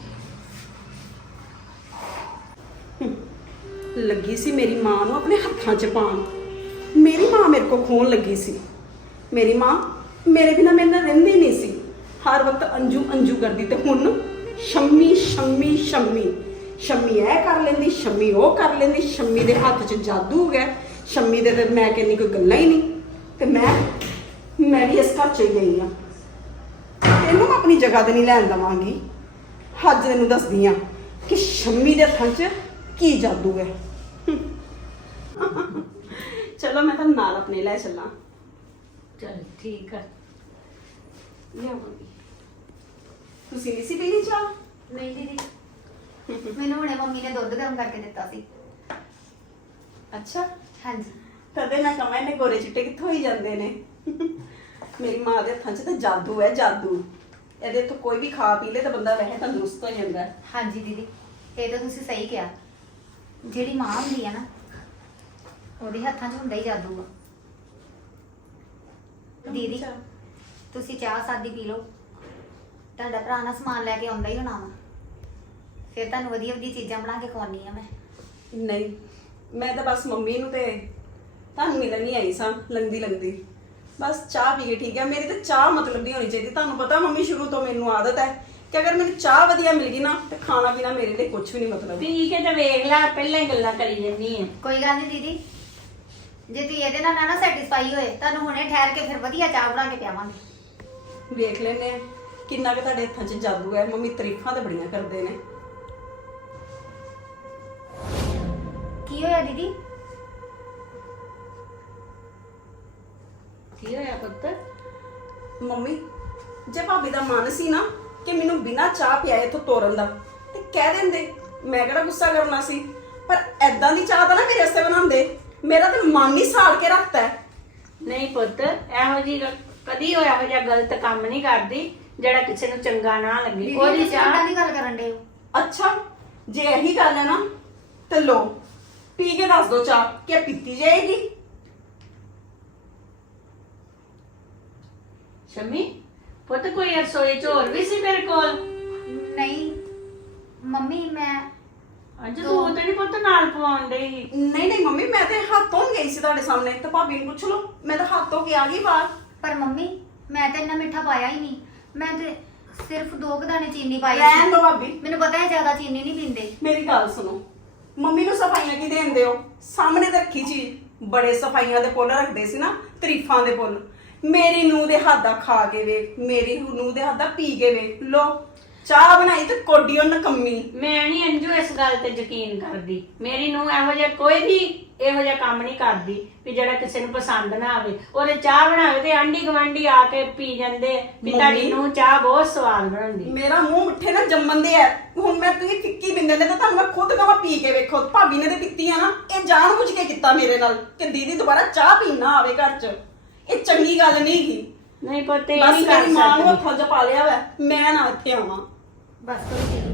ਲੱਗੀ ਸੀ ਮੇਰੀ ਮਾਂ ਨੂੰ ਆਪਣੇ ਹੱਥਾਂ 'ਚ ਪਾਣ। ਮੇਰੀ ਮਾਂ ਮੇਰੇ ਕੋਲ ਖੋਣ ਲੱਗੀ ਸੀ। ਮੇਰੀ ਮਾਂ ਮੇਰੇ ਬਿਨਾਂ ਮੇਰੇ ਨਾਲ ਰਹਿੰਦੀ ਨਹੀਂ ਸੀ, ਹਰ ਵਕਤ ਅੰਜੂ ਅੰਜੂ ਕਰਦੀ। ਤੇ ਹੁਣ ਸ਼ੰਮੀ ਸ਼ੰਮੀ ਸ਼ੰਮੀ ਸ਼ੰਮੀ ਇਹ ਕਰ ਲੈਂਦੀ, ਸ਼ੰਮੀ ਉਹ ਕਰ ਲੈਂਦੀ। ਸ਼ੰਮੀ ਦੇ ਹੱਥ 'ਚ ਜਾਦੂ ਹੋ ਗਿਆ। ਸ਼ੰਮੀ ਦੇ ਤੇ ਮੈਂ ਕਹਿੰਦੀ ਕੋਈ ਗੱਲਾਂ ਹੀ ਨਹੀਂ। ਤੇ ਮੈਂ ਵੀ ਇਸ ਘਰ 'ਚ ਹੀ ਗਈ ਆ। ਇਹਨੂੰ ਮੈਂ ਆਪਣੀ ਜਗ੍ਹਾ ਤੇ ਨਹੀਂ ਲੈਣ ਦੇਵਾਂਗੀ। ਅੱਜ ਤੈਨੂੰ ਦੱਸਦੀ ਆ ਕਿ ਸ਼ੰਮੀ ਦੇ ਹੱਥਾਂ 'ਚ ਕੀ ਜਾਦੂ ਹੈ। ਚਲੋ ਮੈਂ ਤਾਂ ਨਾਲ ਆਪਣੇ ਲੈ ਚੱਲਾਂ। ਚਲ ਠੀਕ ਆ। ਲਿਆਵਾਂਗੀ। ਤੁਸੀਂ ਨਹੀਂ ਸੀ ਪੀਣੀ ਚਾਹ? ਨਹੀਂ ਦੀਦੀ, ਮੈਨੂੰ ਹੁਣੇ ਮੰਮੀ ਨੇ ਦੁੱਧ ਗਰਮ ਕਰਕੇ ਦਿੱਤਾ ਸੀ। ਅੱਛਾ, ਹਾਂਜੀ। ਤਦੇ ਮੈਂ ਕਹਾਂ ਇਹਨੇ ਗੋਰੇ ਚਿੱਟੇ ਕਿੱਥੋਂ ਹੀ ਜਾਂਦੇ ਨੇ। ਮੇਰੀ ਮਾਂ ਦੇ ਹੱਥਾਂ 'ਚ ਤਾਂ ਜਾਦੂ ਹੈ, ਜਾਦੂ। ਇਹਦੇ ਤੋਂ ਕੋਈ ਵੀ ਖਾ ਪੀ ਲੇ ਤਾਂ ਬੰਦਾ ਵੈਸੇ ਤੰਦਰੁਸਤ ਹੋ ਜਾਂਦਾ ਹੈ। ਹਾਂਜੀ ਦੀਦੀ, ਇਹ ਤਾਂ ਤੁਸੀਂ ਸਹੀ ਕਿਹਾ। ਜਿਹੜੀ ਮਾਂ ਹੁੰਦੀ ਆ ਨਾ, ਉਹਦੇ ਹੱਥਾਂ 'ਚ ਹੁੰਦਾ ਹੀ ਜਾਦੂ ਆ। ਦੀਦੀ ਅੱਛਾ। ਤੁਸੀਂ ਚਾਹ ਸਾਦੀ ਪੀ ਲਓ, ਤੁਹਾਡਾ ਭਰਾ ਨਾ ਸਮਾਨ ਲੈ ਕੇ ਆਉਂਦਾ ਹੀ ਹੋਣਾ ਵਾ, ਫਿਰ ਤੁਹਾਨੂੰ ਵਧੀਆ ਵਧੀਆ ਚੀਜ਼ਾਂ ਬਣਾ ਕੇ ਖਵਾਉਣੀ ਆ ਮੈਂ। ਨਹੀਂ, ਮੈਂ ਤਾਂ ਬਸ ਮੰਮੀ ਨੂੰ ਤੇ ਤੁਹਾਨੂੰ ਮਿਲਣ ਨਹੀਂ ਆਈ ਸਾਂ, ਲੰਗਦੀ ਬਸ ਚਾਹ ਪੀ ਕੇ ਠੀਕ ਹੈ। ਮੇਰੀ ਤਾਂ ਚਾਹ ਮਤਲਬ ਦੀ ਹੋਣੀ ਚਾਹੀਦੀ। ਤੁਹਾਨੂੰ ਪਤਾ ਮੰਮੀ ਸ਼ੁਰੂ ਤੋਂ ਮੈਨੂੰ ਆਦਤ ਹੈ ਕਿ ਅਗਰ ਮੈਨੂੰ ਚਾਹ ਵਧੀਆ ਮਿਲ ਗਈ ਨਾ ਤੇ ਖਾਣਾ ਪੀਣਾ ਮੇਰੇ ਲਈ ਕੁਝ ਵੀ ਨਹੀਂ ਮਤਲਬ। ਪੀ ਕੇ ਤੇ ਵੇਖ ਲੈ, ਪਹਿਲਾਂ ਹੀ ਗੱਲਾਂ ਕਰੀ ਜੰਨੀ ਆ। ਕੋਈ ਗੱਲ ਨਹੀਂ ਦੀਦੀ, ਜੇ ਤੁਸੀਂ ਇਹਦੇ ਨਾਲ ਨਾ ਸੈਟੀਸਫਾਈ ਹੋਏ, ਤੁਹਾਨੂੰ ਹੁਣੇ ਠਹਿਰ ਕੇ ਫਿਰ ਵਧੀਆ ਚਾਹ ਬਣਾ ਕੇ ਪਿਆਵਾਂਗੇ। ਵੇਖ ਲੈਨੇ ਆ ਕਿੰਨਾ ਕੁ ਤੁਹਾਡੇ ਹੱਥਾਂ 'ਚ ਜਾਦੂ ਹੈ। ਮੰਮੀ ਤਾਰੀਫਾਂ ਤਾਂ ਬੜੀਆਂ ਕਰਦੇ ਨੇ। ਕੀ ਹੋਇਆ ਦੀਦੀ? ਕੀ ਹੋਇਆ ਪੁੱਤ? ਮੰਮੀ ਜੇ ਭਾਬੀ ਦਾ ਮਨ ਸੀ ਨਾ ਕਿ ਮੈਨੂੰ ਬਿਨਾਂ ਚਾਹ ਪਿਆਏ ਇੱਥੋਂ ਤੋਰਨ ਦਾ ਤੇ ਕਹਿ ਦਿੰਦੇ, ਮੈਂ ਕਿਹੜਾ ਗੁੱਸਾ ਕਰਨਾ ਸੀ। ਪਰ ਐਦਾਂ ਦੀ ਚਾਹ ਤਾਂ ਨਾ ਮੇਰੇ ਵਾਸਤੇ ਬਣਾਉਂਦੇ। ਮੇਰਾ ਤਾਂ ਮਨ ਹੀ ਸਾੜ ਕੇ ਰੱਖਤਾ ਹੈ। ਨਹੀਂ ਪੁੱਤ, ਇਹੋ ਜੀ ਕਦੀ ਹੋਇਆ ਇਹੋ ਜਿਹਾ ਗਲਤ ਕੰਮ ਨਹੀਂ ਕਰਦੀ ਜਿਹੜਾ ਕਿਸੇ ਨੂੰ ਚੰਗਾ ਨਾ ਲੱਗੇ। ਦੀਦੀ ਉਹਦੀ ਤੁਸੀਂ ਕਿੱਦਾਂ ਚਾਹ ਦੀ ਗੱਲ ਕਰਨ ਦੇ ਹੋ? ਅੱਛਾ ਜੇ ਇਹੀ ਗੱਲ ਹੈ ਨਾ ਤੇ ਲੋ ਪੀ ਕੇ ਦੱਸ ਦੋ ਚਾਹ ਕਿ ਪੀਤੀ ਜਾਏਗੀ। ਸ਼ਮੀ ਪੁੱਤ, ਕੋਈ ਰਸੋਈ ਚ ਹੋਰ ਵੀ ਸੀ ਮੇਰੇ ਕੋਲ? ਨਹੀਂ ਮੰਮੀ, ਮੈਂ ਅੱਜ ਤੂੰ ਤੇ ਨਹੀਂ ਪੁੱਤ ਨਾਲ ਪਵਾਉਣ ਡਈ। ਨਹੀਂ ਨਹੀਂ ਮੰਮੀ, ਮੈਂ ਤੇ ਹੱਥ ਧੋਣ ਗਈ ਸੀ ਤੁਹਾਡੇ ਸਾਹਮਣੇ ਤੇ ਭਾਬੀ ਨੂੰ ਪੁੱਛ ਲਓ, ਮੈਂ ਤਾਂ ਹੱਥ ਧੋ ਕੇ ਆ ਗਈ ਬਾਹਰ। ਪਰ ਮੰਮੀ ਮੈਂ ਤਾਂ ਇੰਨਾ ਮਿੱਠਾ ਪਾਇਆ ਹੀ ਨਹੀਂ। ਮੈਂ ਤੇ ਸਿਰਫ 2 ਦਾਣੇ ਚੀਨੀ ਪਾਈ ਰਹਿਣ ਦੋ ਭਾਬੀ, ਮੈਨੂੰ ਪਤਾ ਹੈ ਜ਼ਿਆਦਾ ਚੀਨੀ ਨਹੀਂ ਪੀਂਦੇ। ਮੇਰੀ ਗੱਲ ਸੁਣੋ। ਮੰਮੀ ਨੂੰ ਸਫਾਈਆਂ ਕੀ ਦੇਂਦੇ ਹੋ? ਸਾਹਮਣੇ ਤਾਂ ਰੱਖੀ ਚੀਜ਼। ਬੜੇ ਸਫਾਈਆਂ ਦੇ ਪੁੱਲ ਰੱਖਦੇ ਸੀ ਨਾ, ਤਾਰੀਫਾਂ ਦੇ ਪੁੱਲ। ਮੇਰੀ ਨੂੰਹ ਦੇ ਹੱਥ ਦਾ ਖਾ ਕੇ ਵੇਖ, ਮੇਰੀ ਨੂੰਹ ਦੇ ਹੱਥ ਦਾ ਪੀ ਕੇ ਵੇਖ। ਲੋ ਚਾਹ ਬਣਾਈ ਤੇ ਕੋਡੀਓ ਨਕੰਮੀ। ਮੈਂ ਨਹੀਂ ਅੰਜੂ ਇਸ ਗੱਲ ਤੇ ਯਕੀਨ ਕਰਦੀ। ਮੇਰੀ ਨੂੰ ਇਹੋ ਜਿਹਾ ਕੋਈ ਵੀ ਇਹੋ ਜਿਹਾ ਕੰਮ ਨਹੀਂ ਕਰਦੀ ਵੀ ਜਿਹੜਾ ਕਿਸੇ ਨੂੰ ਪਸੰਦ ਨਾ ਆਵੇ। ਉਹਦੇ ਚਾਹ ਬਣਾਵੇ ਤੇ ਆਂਢੀ ਗਵਾਂਢੀ ਆ ਕੇ ਪੀ ਜਾਂਦੇ ਵੀ ਤੁਹਾਡੀ ਨੂੰ ਚਾਹ ਬਹੁਤ ਸਵਾਦ ਬਣਾਉਂਦੀ। ਮੇਰਾ ਮੂੰਹ ਮਿੱਠੇ ਨਾਲ ਜੰਮਣ ਦੇ ਆ। ਹੁਣ ਮੈਂ ਤੁਸੀਂ ਫਿੱਕੀ ਬਿੰਦੇ ਨੇ ਤਾਂ ਤੁਹਾਨੂੰ ਮੈਂ ਖੁਦ ਕਹਾਂ ਪੀ ਕੇ ਵੇਖੋ। ਭਾਬੀ ਨੇ ਤੇ ਪੀਤੀ ਆ ਨਾ, ਇਹ ਜਾਣ ਬੁੱਝ ਕੇ ਕੀਤਾ ਮੇਰੇ ਨਾਲ ਕਿ ਦੀਦੀ ਦੁਬਾਰਾ ਚਾਹ ਪੀਣਾ ਆਵੇ ਘਰ 'ਚ। ਇਹ ਚੰਗੀ ਗੱਲ ਨਹੀਂ ਗੀ। ਨਹੀਂ ਪੁੱਤ, ਇਹ ਬਸ ਨਹੀਂ ਕਰ ਮੇਰੀ ਮਾਂ ਨੂੰ ਸਕਦੀ। ਹੱਥਾਂ 'ਚ ਪਾ ਲਿਆ ਵਾ, ਮੈਂ ਨਾ ਇੱਥੇ ਆਵਾਂ। ਬਸ ਕਰੋ ਦੀਦੀ,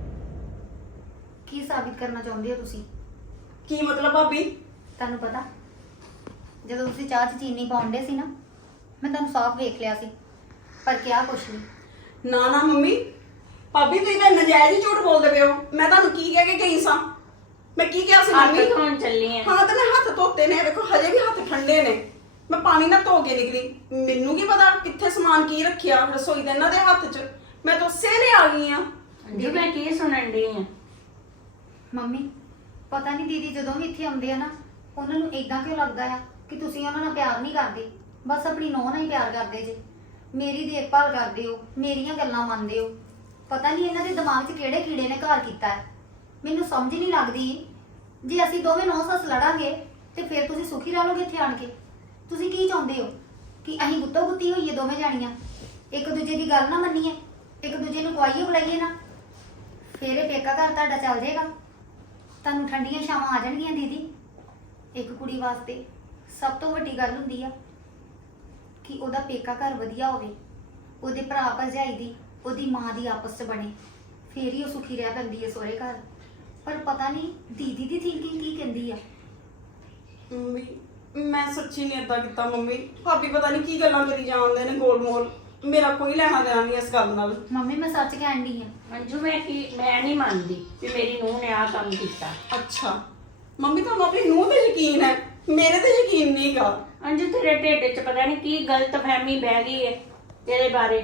ਕੀ ਸਾਬਿਤ ਕਰਨਾ ਚਾਹੁੰਦੇ ਹੋ ਤੁਸੀਂ? ਕੀ ਮਤਲਬ ਭਾਬੀ? ਤੁਹਾਨੂੰ ਪਤਾ ਜਦੋਂ ਤੁਸੀਂ ਚਾਹ 'ਚ ਚੀਨੀ ਪਾਉਂਦੇ ਸੀ ਨਾ, ਮੈਂ ਤੁਹਾਨੂੰ ਸਾਫ਼ ਵੇਖ ਲਿਆ ਸੀ, ਪਰ ਕਿਹਾ ਕੁਛ ਨਹੀਂ। ਨਾ ਨਾ ਮੰਮੀ, ਭਾਬੀ ਤੁਸੀਂ ਤਾਂ ਨਜਾਇਜ਼ ਹੀ ਝੂਠ ਬੋਲਦੇ ਪਏ ਹੋ। ਮੈਂ ਤੁਹਾਨੂੰ ਕੀ ਕਹਿ ਕੇ ਗਈ ਸਾਂ? ਮੈਂ ਕੀ ਕਿਹਾ ਸੀ ਹੱਥ ਮੰਮੀ? ਧੋਣ ਚੱਲੀ ਆ। ਹਾਂ ਤੇ ਮੈਂ ਹੱਥ ਧੋਤੇ ਨੇ, ਵੇਖੋ ਹਜੇ ਵੀ ਹੱਥ ਠੰਡੇ ਨੇ। ਮੈਂ ਪਾਣੀ ਨਾਲ ਧੋ ਕੇ ਨਿਕਲੀ। ਮੈਨੂੰ ਕੀ ਪਤਾ ਕਿੱਥੇ ਸਮਾਨ ਕੀ ਰੱਖਿਆ ਰਸੋਈ ਦੇ ਇਹਨਾਂ ਦੇ ਹੱਥ 'ਚ। ਮੈਂ ਤਾਂ ਉਸੇ ਵੇਲੇ ਆ ਗਈ ਆ। ਅੰਜੂ ਮੈਂ ਕੀ ਸੁਣਨ ਡਈ ਆ? ਮੰਮੀ ਪਤਾ ਨਹੀਂ ਦੀਦੀ ਜਦੋਂ ਵੀ ਇੱਥੇ ਆਉਂਦੇ ਆ ਨਾ, ਉਹਨਾਂ ਨੂੰ ਇਦਾਂ ਕਿਉਂ ਲੱਗਦਾ ਆ ਕਿ ਤੁਸੀਂ ਉਹਨਾਂ ਨਾਲ ਪਿਆਰ ਨਹੀਂ ਕਰਦੇ, ਬਸ ਆਪਣੀ ਨੂੰਹ ਨਾਲ ਹੀ ਪਿਆਰ ਕਰਦੇ ਜੇ। ਮੇਰੀ ਦੇਖਭਾਲ ਕਰਦੇ ਹੋ, ਮੇਰੀਆਂ ਗੱਲਾਂ ਮੰਨਦੇ ਹੋ। ਪਤਾ ਨਹੀਂ ਇਹਨਾਂ ਦੇ ਦਿਮਾਗ 'ਚ ਕਿਹੜੇ ਕੀੜੇ ਨੇ ਘਰ ਕੀਤਾ ਹੈ। ਮੈਨੂੰ ਸਮਝ ਨਹੀਂ ਲੱਗਦੀ। ਜੇ ਅਸੀਂ ਦੋਵੇਂ ਨੌ ਸੱਸ ਲੜਾਂਗੇ ਤੇ ਫਿਰ ਤੁਸੀਂ ਸੁਖੀ ਰਹੋਗੇ ਇੱਥੇ ਆਣ ਕੇ? ਤੁਸੀਂ ਕੀ ਚਾਹੁੰਦੇ ਹੋ ਕਿ ਅਸੀਂ ਗੁੱਤੋ ਗੁੱਤੀ ਹੋਈਏ ਦੋਵੇਂ ਜਾਣੀਆਂ, ਇੱਕ ਦੂਜੇ ਦੀ ਗੱਲ ਨਾ ਮੰਨੀਏ, ਇੱਕ ਦੂਜੇ ਨੂੰ ਕੁਆਈਏ ਬੁਲਾਈਏ ਨਾ? ਫਿਰ ਇਹ ਪੇਕਾ ਘਰ ਤੁਹਾਡਾ ਚੱਲ ਜਾਏਗਾ। ਤੁਹਾਨੂੰ ਠੰਡੀਆਂ ਛਾਵਾਂ ਆ ਜਾਣਗੀਆਂ ਦੀਦੀ। ਇੱਕ ਕੁੜੀ ਵਾਸਤੇ ਸਭ ਤੋਂ ਵੱਡੀ ਗੱਲ ਹੁੰਦੀ ਆ ਕਿ ਉਹਦਾ ਪੇਕਾ ਘਰ ਵਧੀਆ ਹੋਵੇ, ਉਹਦੇ ਭਰਾ ਭਰਜਾਈ ਦੀ, ਉਹਦੀ ਮਾਂ ਦੀ ਆਪਸ 'ਚ ਬਣੇ, ਫੇਰ ਹੀ ਉਹ ਸੁਖੀ ਰਹਿ ਪੈਂਦੀ ਹੈ ਸਹੁਰੇ ਘਰ। ਪਰ ਪਤਾ ਨਹੀਂ ਦੀਦੀ ਦੀ ਥਿੰਕਿੰਗ ਕੀ ਕਹਿੰਦੀ ਆ। ਮੰਮੀ ਮੈਂ ਸੱਚੀ ਨਹੀਂ ਏਦਾਂ ਕੀਤਾ ਮੰਮੀ। ਭਾਬੀ ਪਤਾ ਨਹੀਂ ਕੀ ਗੱਲਾਂ ਕਰੀ ਜਾਂਦੇ ਨੇ ਗੋਲ ਮੋਲ। ਮੇਰਾ ਕੋਈ ਲੈਣਾ ਦੇਣਾ ਨਹੀਂ ਇਸ ਗੱਲ ਨਾਲ। ਮੰਮੀ ਮੈਂ ਸੱਚ ਕਹਿਣ ਡਈ ਆ। ਅੰਜੂ ਮੈਂ ਨਹੀਂ ਮੰਨਦੀ ਵੀ ਮੇਰੀ ਨੂੰਹ ਨੇ ਆਹ ਕੰਮ ਕੀਤਾ। ਅੱਛਾ ਮੰਮੀ ਤੁਹਾਨੂੰ ਆਪਣੀ ਨੂੰਹ ਤੇ ਯਕੀਨ ਹੈ, ਮੇਰੇ ਤੇ ਯਕੀਨ ਨਹੀਂਗਾ। ਅੰਜੂ ਤੇਰੇ ਢਿੱਡ 'ਚ ਪਤਾ ਨਹੀਂ ਕੀ ਗਲਤਫਹਿਮੀ ਬਹਿ ਗਈ ਹੈ ਤੇਰੇ ਬਾਰੇ।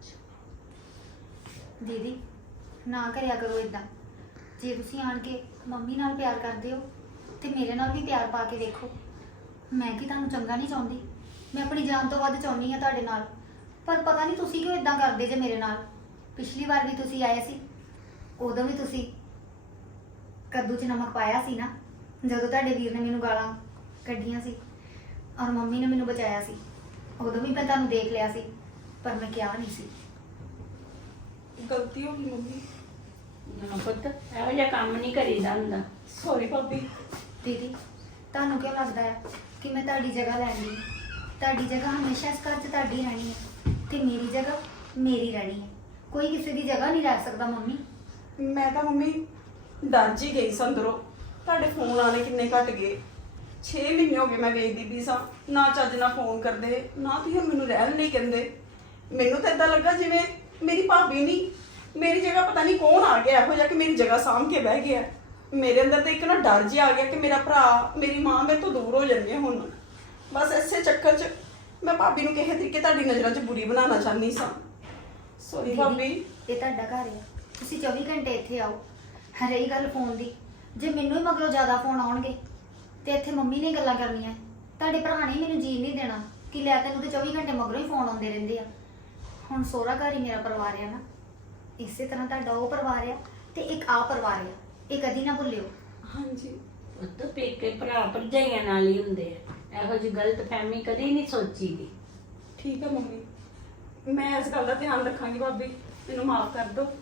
ਦੀਦੀ ਨਾ ਕਰਿਆ ਕਰੋ ਇਦਾਂ। ਜੇ ਤੁਸੀਂ ਆਣ ਕੇ ਮੰਮੀ ਨਾਲ ਪਿਆਰ ਕਰਦੇ ਹੋ ਤੇ ਮੇਰੇ ਨਾਲ ਵੀ ਪਿਆਰ ਪਾ ਕੇ ਦੇਖੋ। ਮੈਂ ਕੀ ਤੁਹਾਨੂੰ ਚੰਗਾ ਨਹੀਂ ਚਾਹੁੰਦੀ, ਮੈਂ ਆਪਣੀ ਜਾਨ ਤੋਂ ਵੱਧ ਚਾਹੁੰਦੀ ਹਾਂ ਤੁਹਾਡੇ ਨਾਲ। ਪਰ ਪਤਾ ਨਹੀਂ ਤੁਸੀਂ ਕਿਉਂ ਇਦਾਂ ਕਰਦੇ ਜੇ ਮੇਰੇ ਨਾਲ। ਪਿਛਲੀ ਵਾਰ ਵੀ ਤੁਸੀਂ ਆਏ ਸੀ, ਉਦੋਂ ਵੀ ਤੁਸੀਂ ਕੱਦੂ 'ਚ ਨਮਕ ਪਾਇਆ ਸੀ ਨਾ, ਜਦੋਂ ਤੁਹਾਡੇ ਵੀਰ ਨੇ ਮੈਨੂੰ ਗਾਲਾਂ ਕੱਢੀਆਂ ਸੀ ਔਰ ਮੰਮੀ ਨੇ ਮੈਨੂੰ ਬਚਾਇਆ ਸੀ। ਉਦੋਂ ਵੀ ਮੈਂ ਤੁਹਾਨੂੰ ਦੇਖ ਲਿਆ ਸੀ, ਪਰ ਮੈਂ ਕਿਹਾ ਨਹੀਂ ਸੀ। ਗਲਤੀ ਹੋ ਗਈ ਮੰਮੀ, ਨਾ ਪੁੱਤ, ਇਹੋ ਜਿਹਾ ਕੰਮ ਨਹੀਂ ਕਰੀਦਾ ਹੁੰਦਾ। ਸੌਰੀ ਭਾਬੀ। ਦੀਦੀ ਤੁਹਾਨੂੰ ਕਿਉਂ ਲੱਗਦਾ ਹੈ ਕਿ ਮੈਂ ਤੁਹਾਡੀ ਜਗ੍ਹਾ ਲੈਣੀ? ਤੁਹਾਡੀ ਜਗ੍ਹਾ ਹਮੇਸ਼ਾ ਇਸ ਘਰ 'ਚ ਤੁਹਾਡੀ ਰਹਿਣੀ ਹੈ ਤੇ ਮੇਰੀ ਜਗ੍ਹਾ ਮੇਰੀ ਰਹਿਣੀ ਹੈ। ਕੋਈ ਕਿਸੇ ਦੀ ਜਗ੍ਹਾ ਨਹੀਂ ਰਹਿ ਸਕਦਾ ਮੰਮੀ। ਮੈਂ ਤਾਂ ਮੰਮੀ ਡਰ ਜੀ ਗਈ ਸਾਂ ਅੰਦਰੋਂ। ਤੁਹਾਡੇ ਫੋਨ ਆਣੇ ਕਿੰਨੇ ਘਟ ਗਏ। 6 ਮਹੀਨੇ ਹੋ ਗਏ ਮੈਂ ਵੇਖਦੀ ਪਈ ਸਾਂ, ਨਾ ਚੱਜ ਨਾਲ ਫੋਨ ਕਰਦੇ, ਨਾ ਤੁਸੀਂ ਮੈਨੂੰ ਰਹਿਣ ਨਹੀਂ ਕਹਿੰਦੇ। ਮੈਨੂੰ ਤਾਂ ਏਦਾਂ ਲੱਗਾ ਜਿਵੇਂ ਮੇਰੀ ਭਾਬੀ ਨਹੀਂ, ਮੇਰੀ ਜਗ੍ਹਾ ਪਤਾ ਨਹੀਂ ਕੌਣ ਆ ਗਿਆ ਇਹੋ ਜਿਹਾ ਕਿ ਮੇਰੀ ਜਗ੍ਹਾ ਸਾਂਭ ਕੇ ਬਹਿ ਗਿਆ। ਮੇਰੇ ਅੰਦਰ ਤਾਂ ਇੱਕ ਨਾ ਡਰ ਜਿਹਾ ਆ ਗਿਆ ਕਿ ਮੇਰਾ ਭਰਾ ਮੇਰੀ ਮਾਂ ਮੇਰੇ ਤੋਂ ਦੂਰ ਹੋ ਜਾਣਗੇ ਹੁਣ। ਬਸ ਇਸੇ ਚੱਕਰ 'ਚ ਮੈਂ ਭਾਬੀ ਨੂੰ ਕਿਸੇ ਤਰੀਕੇ ਤੁਹਾਡੀ ਨਜ਼ਰਾਂ 'ਚ ਬੁਰੀ ਬਣਾਉਣਾ ਚਾਹੁੰਦੀ ਸਾਂ। ਸੌਰੀ ਭਾਬੀ। ਇਹ ਤੁਹਾਡਾ ਘਰ ਹੈ, ਤੁਸੀਂ 24 ਘੰਟੇ ਇੱਥੇ ਆਓ। ਰਹੀ ਗੱਲ ਫੋਨ ਦੀ, ਜੇ ਮੈਨੂੰ ਹੀ ਮਗਰੋਂ ਜ਼ਿਆਦਾ ਫੋਨ ਆਉਣਗੇ ਤੇ ਇੱਥੇ ਮੰਮੀ ਨੇ ਗੱਲਾਂ ਕਰਨੀਆਂ। ਤੁਹਾਡੇ ਭਰਾ ਨੇ ਮੈਨੂੰ ਜੀਣ ਨਹੀਂ ਦੇਣਾ ਕਿ ਲੈ ਤੈਨੂੰ ਤੇ 24 ਘੰਟੇ ਮਗਰੋਂ ਹੀ ਫੋਨ ਆਉਂਦੇ ਰਹਿੰਦੇ ਆ। ਹੁਣ ਸਹੁਰਾ ਘਰ ਹੀ ਮੇਰਾ ਪਰਿਵਾਰ ਆ ਨਾ, ਇਸੇ ਤਰ੍ਹਾਂ ਤੁਹਾਡਾ ਉਹ ਪਰਿਵਾਰ ਆ ਤੇ ਇੱਕ ਆ ਪਰਿਵਾਰ ਆ, ਇਹ ਕਦੀ ਨਾ ਭੁੱਲਿਓ। ਹਾਂਜੀ ਪੁੱਤ ਪੇਕੇ ਭਰਾ ਭਰਜਾਈਆਂ ਨਾਲ ਹੀ ਹੁੰਦੇ ਆ, ਇਹੋ ਜਿਹੀ ਗਲਤ ਫਹਿਮੀ ਕਦੀ ਨਹੀਂ ਸੋਚੀ ਦੀ। ਠੀਕ ਹੈ ਮੰਮੀ, ਮੈਂ ਇਸ ਗੱਲ ਦਾ ਧਿਆਨ ਰੱਖਾਂਗੀ ਭਾਬੀ, ਮੈਨੂੰ ਮਾਫ ਕਰ ਦਿਓ।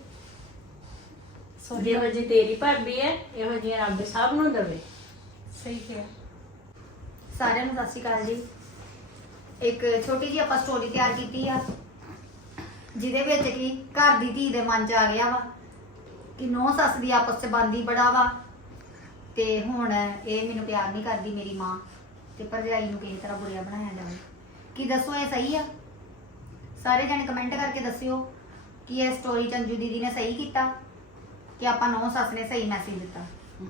ਜਿਹੋ ਜਿਹੀ ਤੇਰੀ ਭਾਬੀ ਹੈ ਇਹੋ ਜਿਹੀ ਰੱਬ ਸਭ ਨੂੰ ਦੇਵੇ। ਸਹੀ ਕਿਹਾ। ਸਾਰਿਆਂ ਨੂੰ ਸਤਿ ਸ਼੍ਰੀ ਅਕਾਲ ਜੀ। ਇੱਕ ਛੋਟੀ ਜਿਹੀ ਆਪਾਂ ਸਟੋਰੀ ਤਿਆਰ ਕੀਤੀ ਆ, ਜਿਹਦੇ ਵਿੱਚ ਕਿ ਘਰ ਦੀ ਧੀ ਦੇ ਮਨ 'ਚ ਆ ਗਿਆ ਵਾ ਕਿ ਨੌ ਸੱਸ ਦੀ ਆਪਸ 'ਚ ਬਣਦੀ ਬੜਾ ਵਾ, ਤੇ ਹੁਣ ਇਹ ਮੈਨੂੰ ਪਿਆਰ ਨਹੀਂ ਕਰਦੀ ਮੇਰੀ ਮਾਂ, ਤੇ ਭਰਜਾਈ ਨੂੰ ਕਿਸੇ ਤਰ੍ਹਾਂ ਬੁਰਿਆ ਬਣਾਇਆ ਜਾਵੇ। ਕੀ ਦੱਸੋ ਇਹ ਸਹੀ ਆ? ਸਾਰੇ ਜਣੇ ਕਮੈਂਟ ਕਰਕੇ ਦੱਸਿਓ ਕਿ ਇਹ ਸਟੋਰੀ ਚੰਜੂ ਦੀਦੀ ਨੇ ਸਹੀ ਕੀਤਾ ਕਿ ਆਪਾਂ ਨੌ ਸੱਸ ਨੇ ਸਹੀ ਮੈਸੇਜ ਦਿੱਤਾ।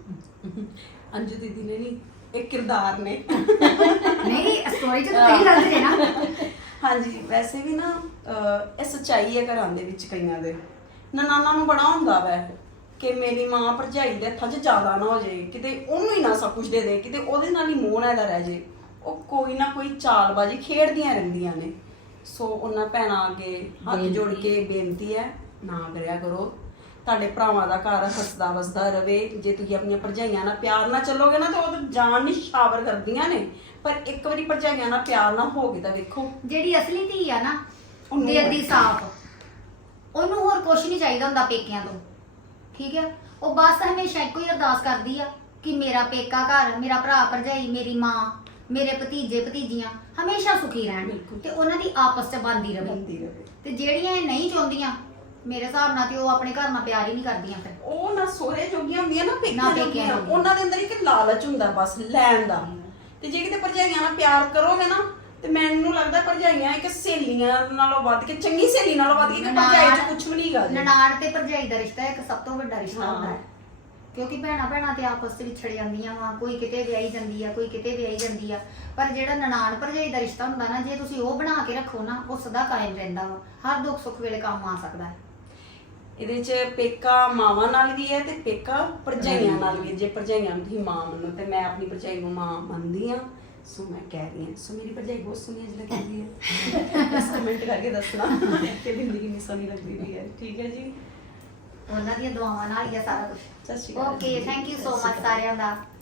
ਅੰਜੂ ਦੀਦੀ ਨੇ ਨਹੀਂ, ਇਹ ਕਿਰਦਾਰ ਨੇ। ਨਹੀਂ ਸਟੋਰੀ 'ਚ ਤਾਂ ਸਹੀ ਲੱਗਦੇ ਨੇ ਨਾ। ਹਾਂਜੀ ਵੈਸੇ ਵੀ ਨਾ ਇਹ ਸੱਚਾਈ ਹੈ ਘਰਾਂ ਦੇ ਵਿੱਚ ਕਈਆਂ ਦੇ। ਨਨਾਣਾ ਨੂੰ ਬੜਾ ਹੁੰਦਾ ਵੈ ਕਿ ਮੇਰੀ ਮਾਂ ਭਰਜਾਈ ਦੇ ਹੱਥਾਂ 'ਚ ਜ਼ਿਆਦਾ ਨਾ ਹੋ ਜਾਏ, ਕਿਤੇ ਉਹਨੂੰ ਹੀ ਨਾ ਸਭ ਕੁਝ ਦੇ ਦੇ, ਕਿਤੇ ਉਹਦੇ ਨਾਲ ਹੀ ਮੋਹ ਨਾ ਇਹਦਾ ਰਹਿ ਜਾਏ। ਉਹ ਕੋਈ ਨਾ ਕੋਈ ਚਾਲਬਾਜ਼ੀ ਖੇਡਦੀਆਂ ਰਹਿੰਦੀਆਂ ਨੇ। ਸੋ ਉਹਨਾਂ ਭੈਣਾਂ ਅੱਗੇ ਹੱਥ ਜੋੜ ਕੇ ਬੇਨਤੀ ਹੈ, ਨਾ ਕਰਿਆ ਕਰੋ। ਤੁਹਾਡੇ ਭਰਾਵਾਂ ਦਾ ਘਰ ਹੱਸਦਾ ਵਸਦਾ ਰਵੇ। ਜੇ ਤੁਸੀਂ ਆਪਣੀਆਂ ਭਰਜਾਈਆਂ ਨਾਲ ਪਿਆਰ ਨਾਲ ਚੱਲੋਗੇ ਨਾ ਤਾਂ ਉਹ ਤਾਂ ਜਾਨ ਨਿਸ਼ਾਵਰ ਕਰਦੀਆਂ ਨੇ, ਪਰ ਇੱਕ ਵਾਰੀ ਭਰਜਾਈਆਂ ਨਾਲ ਪਿਆਰ ਨਾ ਹੋਗੇ ਤਾਂ ਵੇਖੋ। ਜਿਹੜੀ ਅਸਲੀ ਧੀ ਆ ਨਾ, ਉਹਨੂੰ ਦਿਲ ਦੀ ਸਾਫ਼, ਉਹਨੂੰ ਹੋਰ ਕੁਝ ਨਹੀਂ ਚਾਹੀਦਾ ਹੁੰਦਾ ਪੇਕਿਆਂ ਤੋਂ, ਠੀਕ ਹੈ? ਉਹ ਬਸ ਹਮੇਸ਼ਾ ਇੱਕੋ ਹੀ ਅਰਦਾਸ ਕਰਦੀ ਆ ਕਿ ਮੇਰਾ ਪੇਕਾ ਘਰ, ਮੇਰਾ ਭਰਾ ਭਰਜਾਈ, ਮੇਰੀ ਮਾਂ, ਮੇਰੇ ਭਤੀਜੇ ਭਤੀਜੀਆਂ ਹਮੇਸ਼ਾ ਸੁਖੀ ਰਹਿਣ ਬਿਲਕੁਲ। ਤੇ ਉਹਨਾਂ ਦੀ ਆਪਸ 'ਚ ਬਣਦੀ ਰਵੇ। ਬੰਦੀ ਰਵੇ। ਤੇ ਜਿਹੜੀਆਂ ਇਹ ਨਹੀਂ ਚਾਹੁੰਦੀਆਂ, ਮੇਰੇ ਹਿਸਾਬ ਨਾਲ ਤੇ ਉਹ ਆਪਣੇ ਘਰ ਨਾਲ ਪਿਆਰ ਹੀ ਨਹੀਂ ਕਰਦੀਆਂ ਫਿਰ। ਉਹ ਨਾ ਸੋਹਰੇ ਜੋਗੀਆਂ ਹੁੰਦੀਆਂ ਨਾ ਨਾ ਪੇਕਿਆਂ ਪੇਕਿਆਂ ਜੋਗੀਆਂ, ਜੋਗੀਆਂ। ਉਹਨਾਂ ਦੇ ਅੰਦਰ ਇੱਕ ਲਾਲਚ ਹੁੰਦਾ ਬਸ ਲੈਣ ਦਾ। ਤੇ ਜੇ ਕਿਤੇ ਭਰਜਾਈਆਂ ਨਾਲ ਪਿਆਰ ਕਰੋਗੇ ਨਾ ਤੇ ਮੈਨੂੰ ਲੱਗਦਾ ਭਰਜਾਈਆਂ ਇੱਕ ਸਹੇਲੀਆਂ ਨਾਲੋਂ ਵੱਧ ਕੇ, ਚੰਗੀ ਸਹੇਲੀ ਨਾਲੋਂ ਵੱਧ ਕੇ ਭਰਜਾਈ 'ਚ ਕੁਝ ਵੀ ਨਹੀਂ ਗਾ। ਨਨਾਣ ਤੇ ਭਰਜਾਈ ਦਾ ਰਿਸ਼ਤਾ ਇੱਕ ਸਭ ਤੋਂ ਵੱਡਾ ਰਿਸ਼ਤਾ ਹਾਂ। ਹੁੰਦਾ ਹੈ, ਕਿਉਂਕਿ ਭੈਣਾਂ ਭੈਣਾਂ ਤੇ ਆਪਸ ਵਿੱਚ ਵਿਛੜ ਜਾਂਦੀਆਂ ਵਾ, ਕੋਈ ਕਿਤੇ ਵਿਆਹੀ ਜਾਂਦੀ ਆ, ਕੋਈ ਕਿਤੇ ਵਿਆਹੀ ਜਾਂਦੀ ਆ, ਪਰ ਜਿਹੜਾ ਨਨਾਣ ਭਰਜਾਈ ਦਾ ਰਿਸ਼ਤਾ ਹੁੰਦਾ ਨਾ, ਜੇ ਤੁਸੀਂ ਉਹ ਬਣਾ ਕੇ ਰੱਖੋ ਨਾ, ਉਹ ਸਦਾ ਕਾਇਮ ਰਹਿੰਦਾ ਵਾ, ਹਰ ਦੁੱਖ ਸੁੱਖ ਵੇਲੇ ਕੰਮ ਆ ਸਕਦਾ ਹੈ। ਇਹਦੇ 'ਚ ਪੇਕਾ ਮਾਵਾਂ ਨਾਲ ਵੀ ਹੈ ਤੇ ਪੇਕਾ ਭਰਜਾਈਆਂ ਨਾਲ ਵੀ। ਜੇ ਭਰਜਾਈਆਂ ਨੂੰ ਤੁਸੀਂ ਮਾਂ ਮੰਨੋ ਤੇ ਮੈਂ ਆਪਣੀ ਭਰਜਾਈ ਨੂੰ ਮਾਂ ਮੰਨਦੀ ਆ। ਸੋ ਮੈਂ ਕਹਿ ਰਹੀ ਹਾਂ, ਸੋ ਮੇਰੀ ਭਰਜਾਈ ਬਹੁਤ ਸੋਹਣੀ ਅੱਜ ਲੱਗਦੀ ਹੈ। ਬਸ ਕਮੈਂਟ ਕਰਕੇ ਦੱਸਣਾ ਕਿ ਬਿੰਦੀ ਕਿੰਨੀ ਸੋਹਣੀ ਲੱਗਦੀ ਵੀ ਹੈ। ਠੀਕ ਹੈ ਜੀ, ਉਹਨਾਂ ਦੀਆਂ ਦੁਆਵਾਂ ਨਾਲ ਹੀ ਆ ਸਾਰਾ ਕੁਝ। Sat Sri Akal okay, thank you so much ਸਾਰਿਆਂ ਦਾ।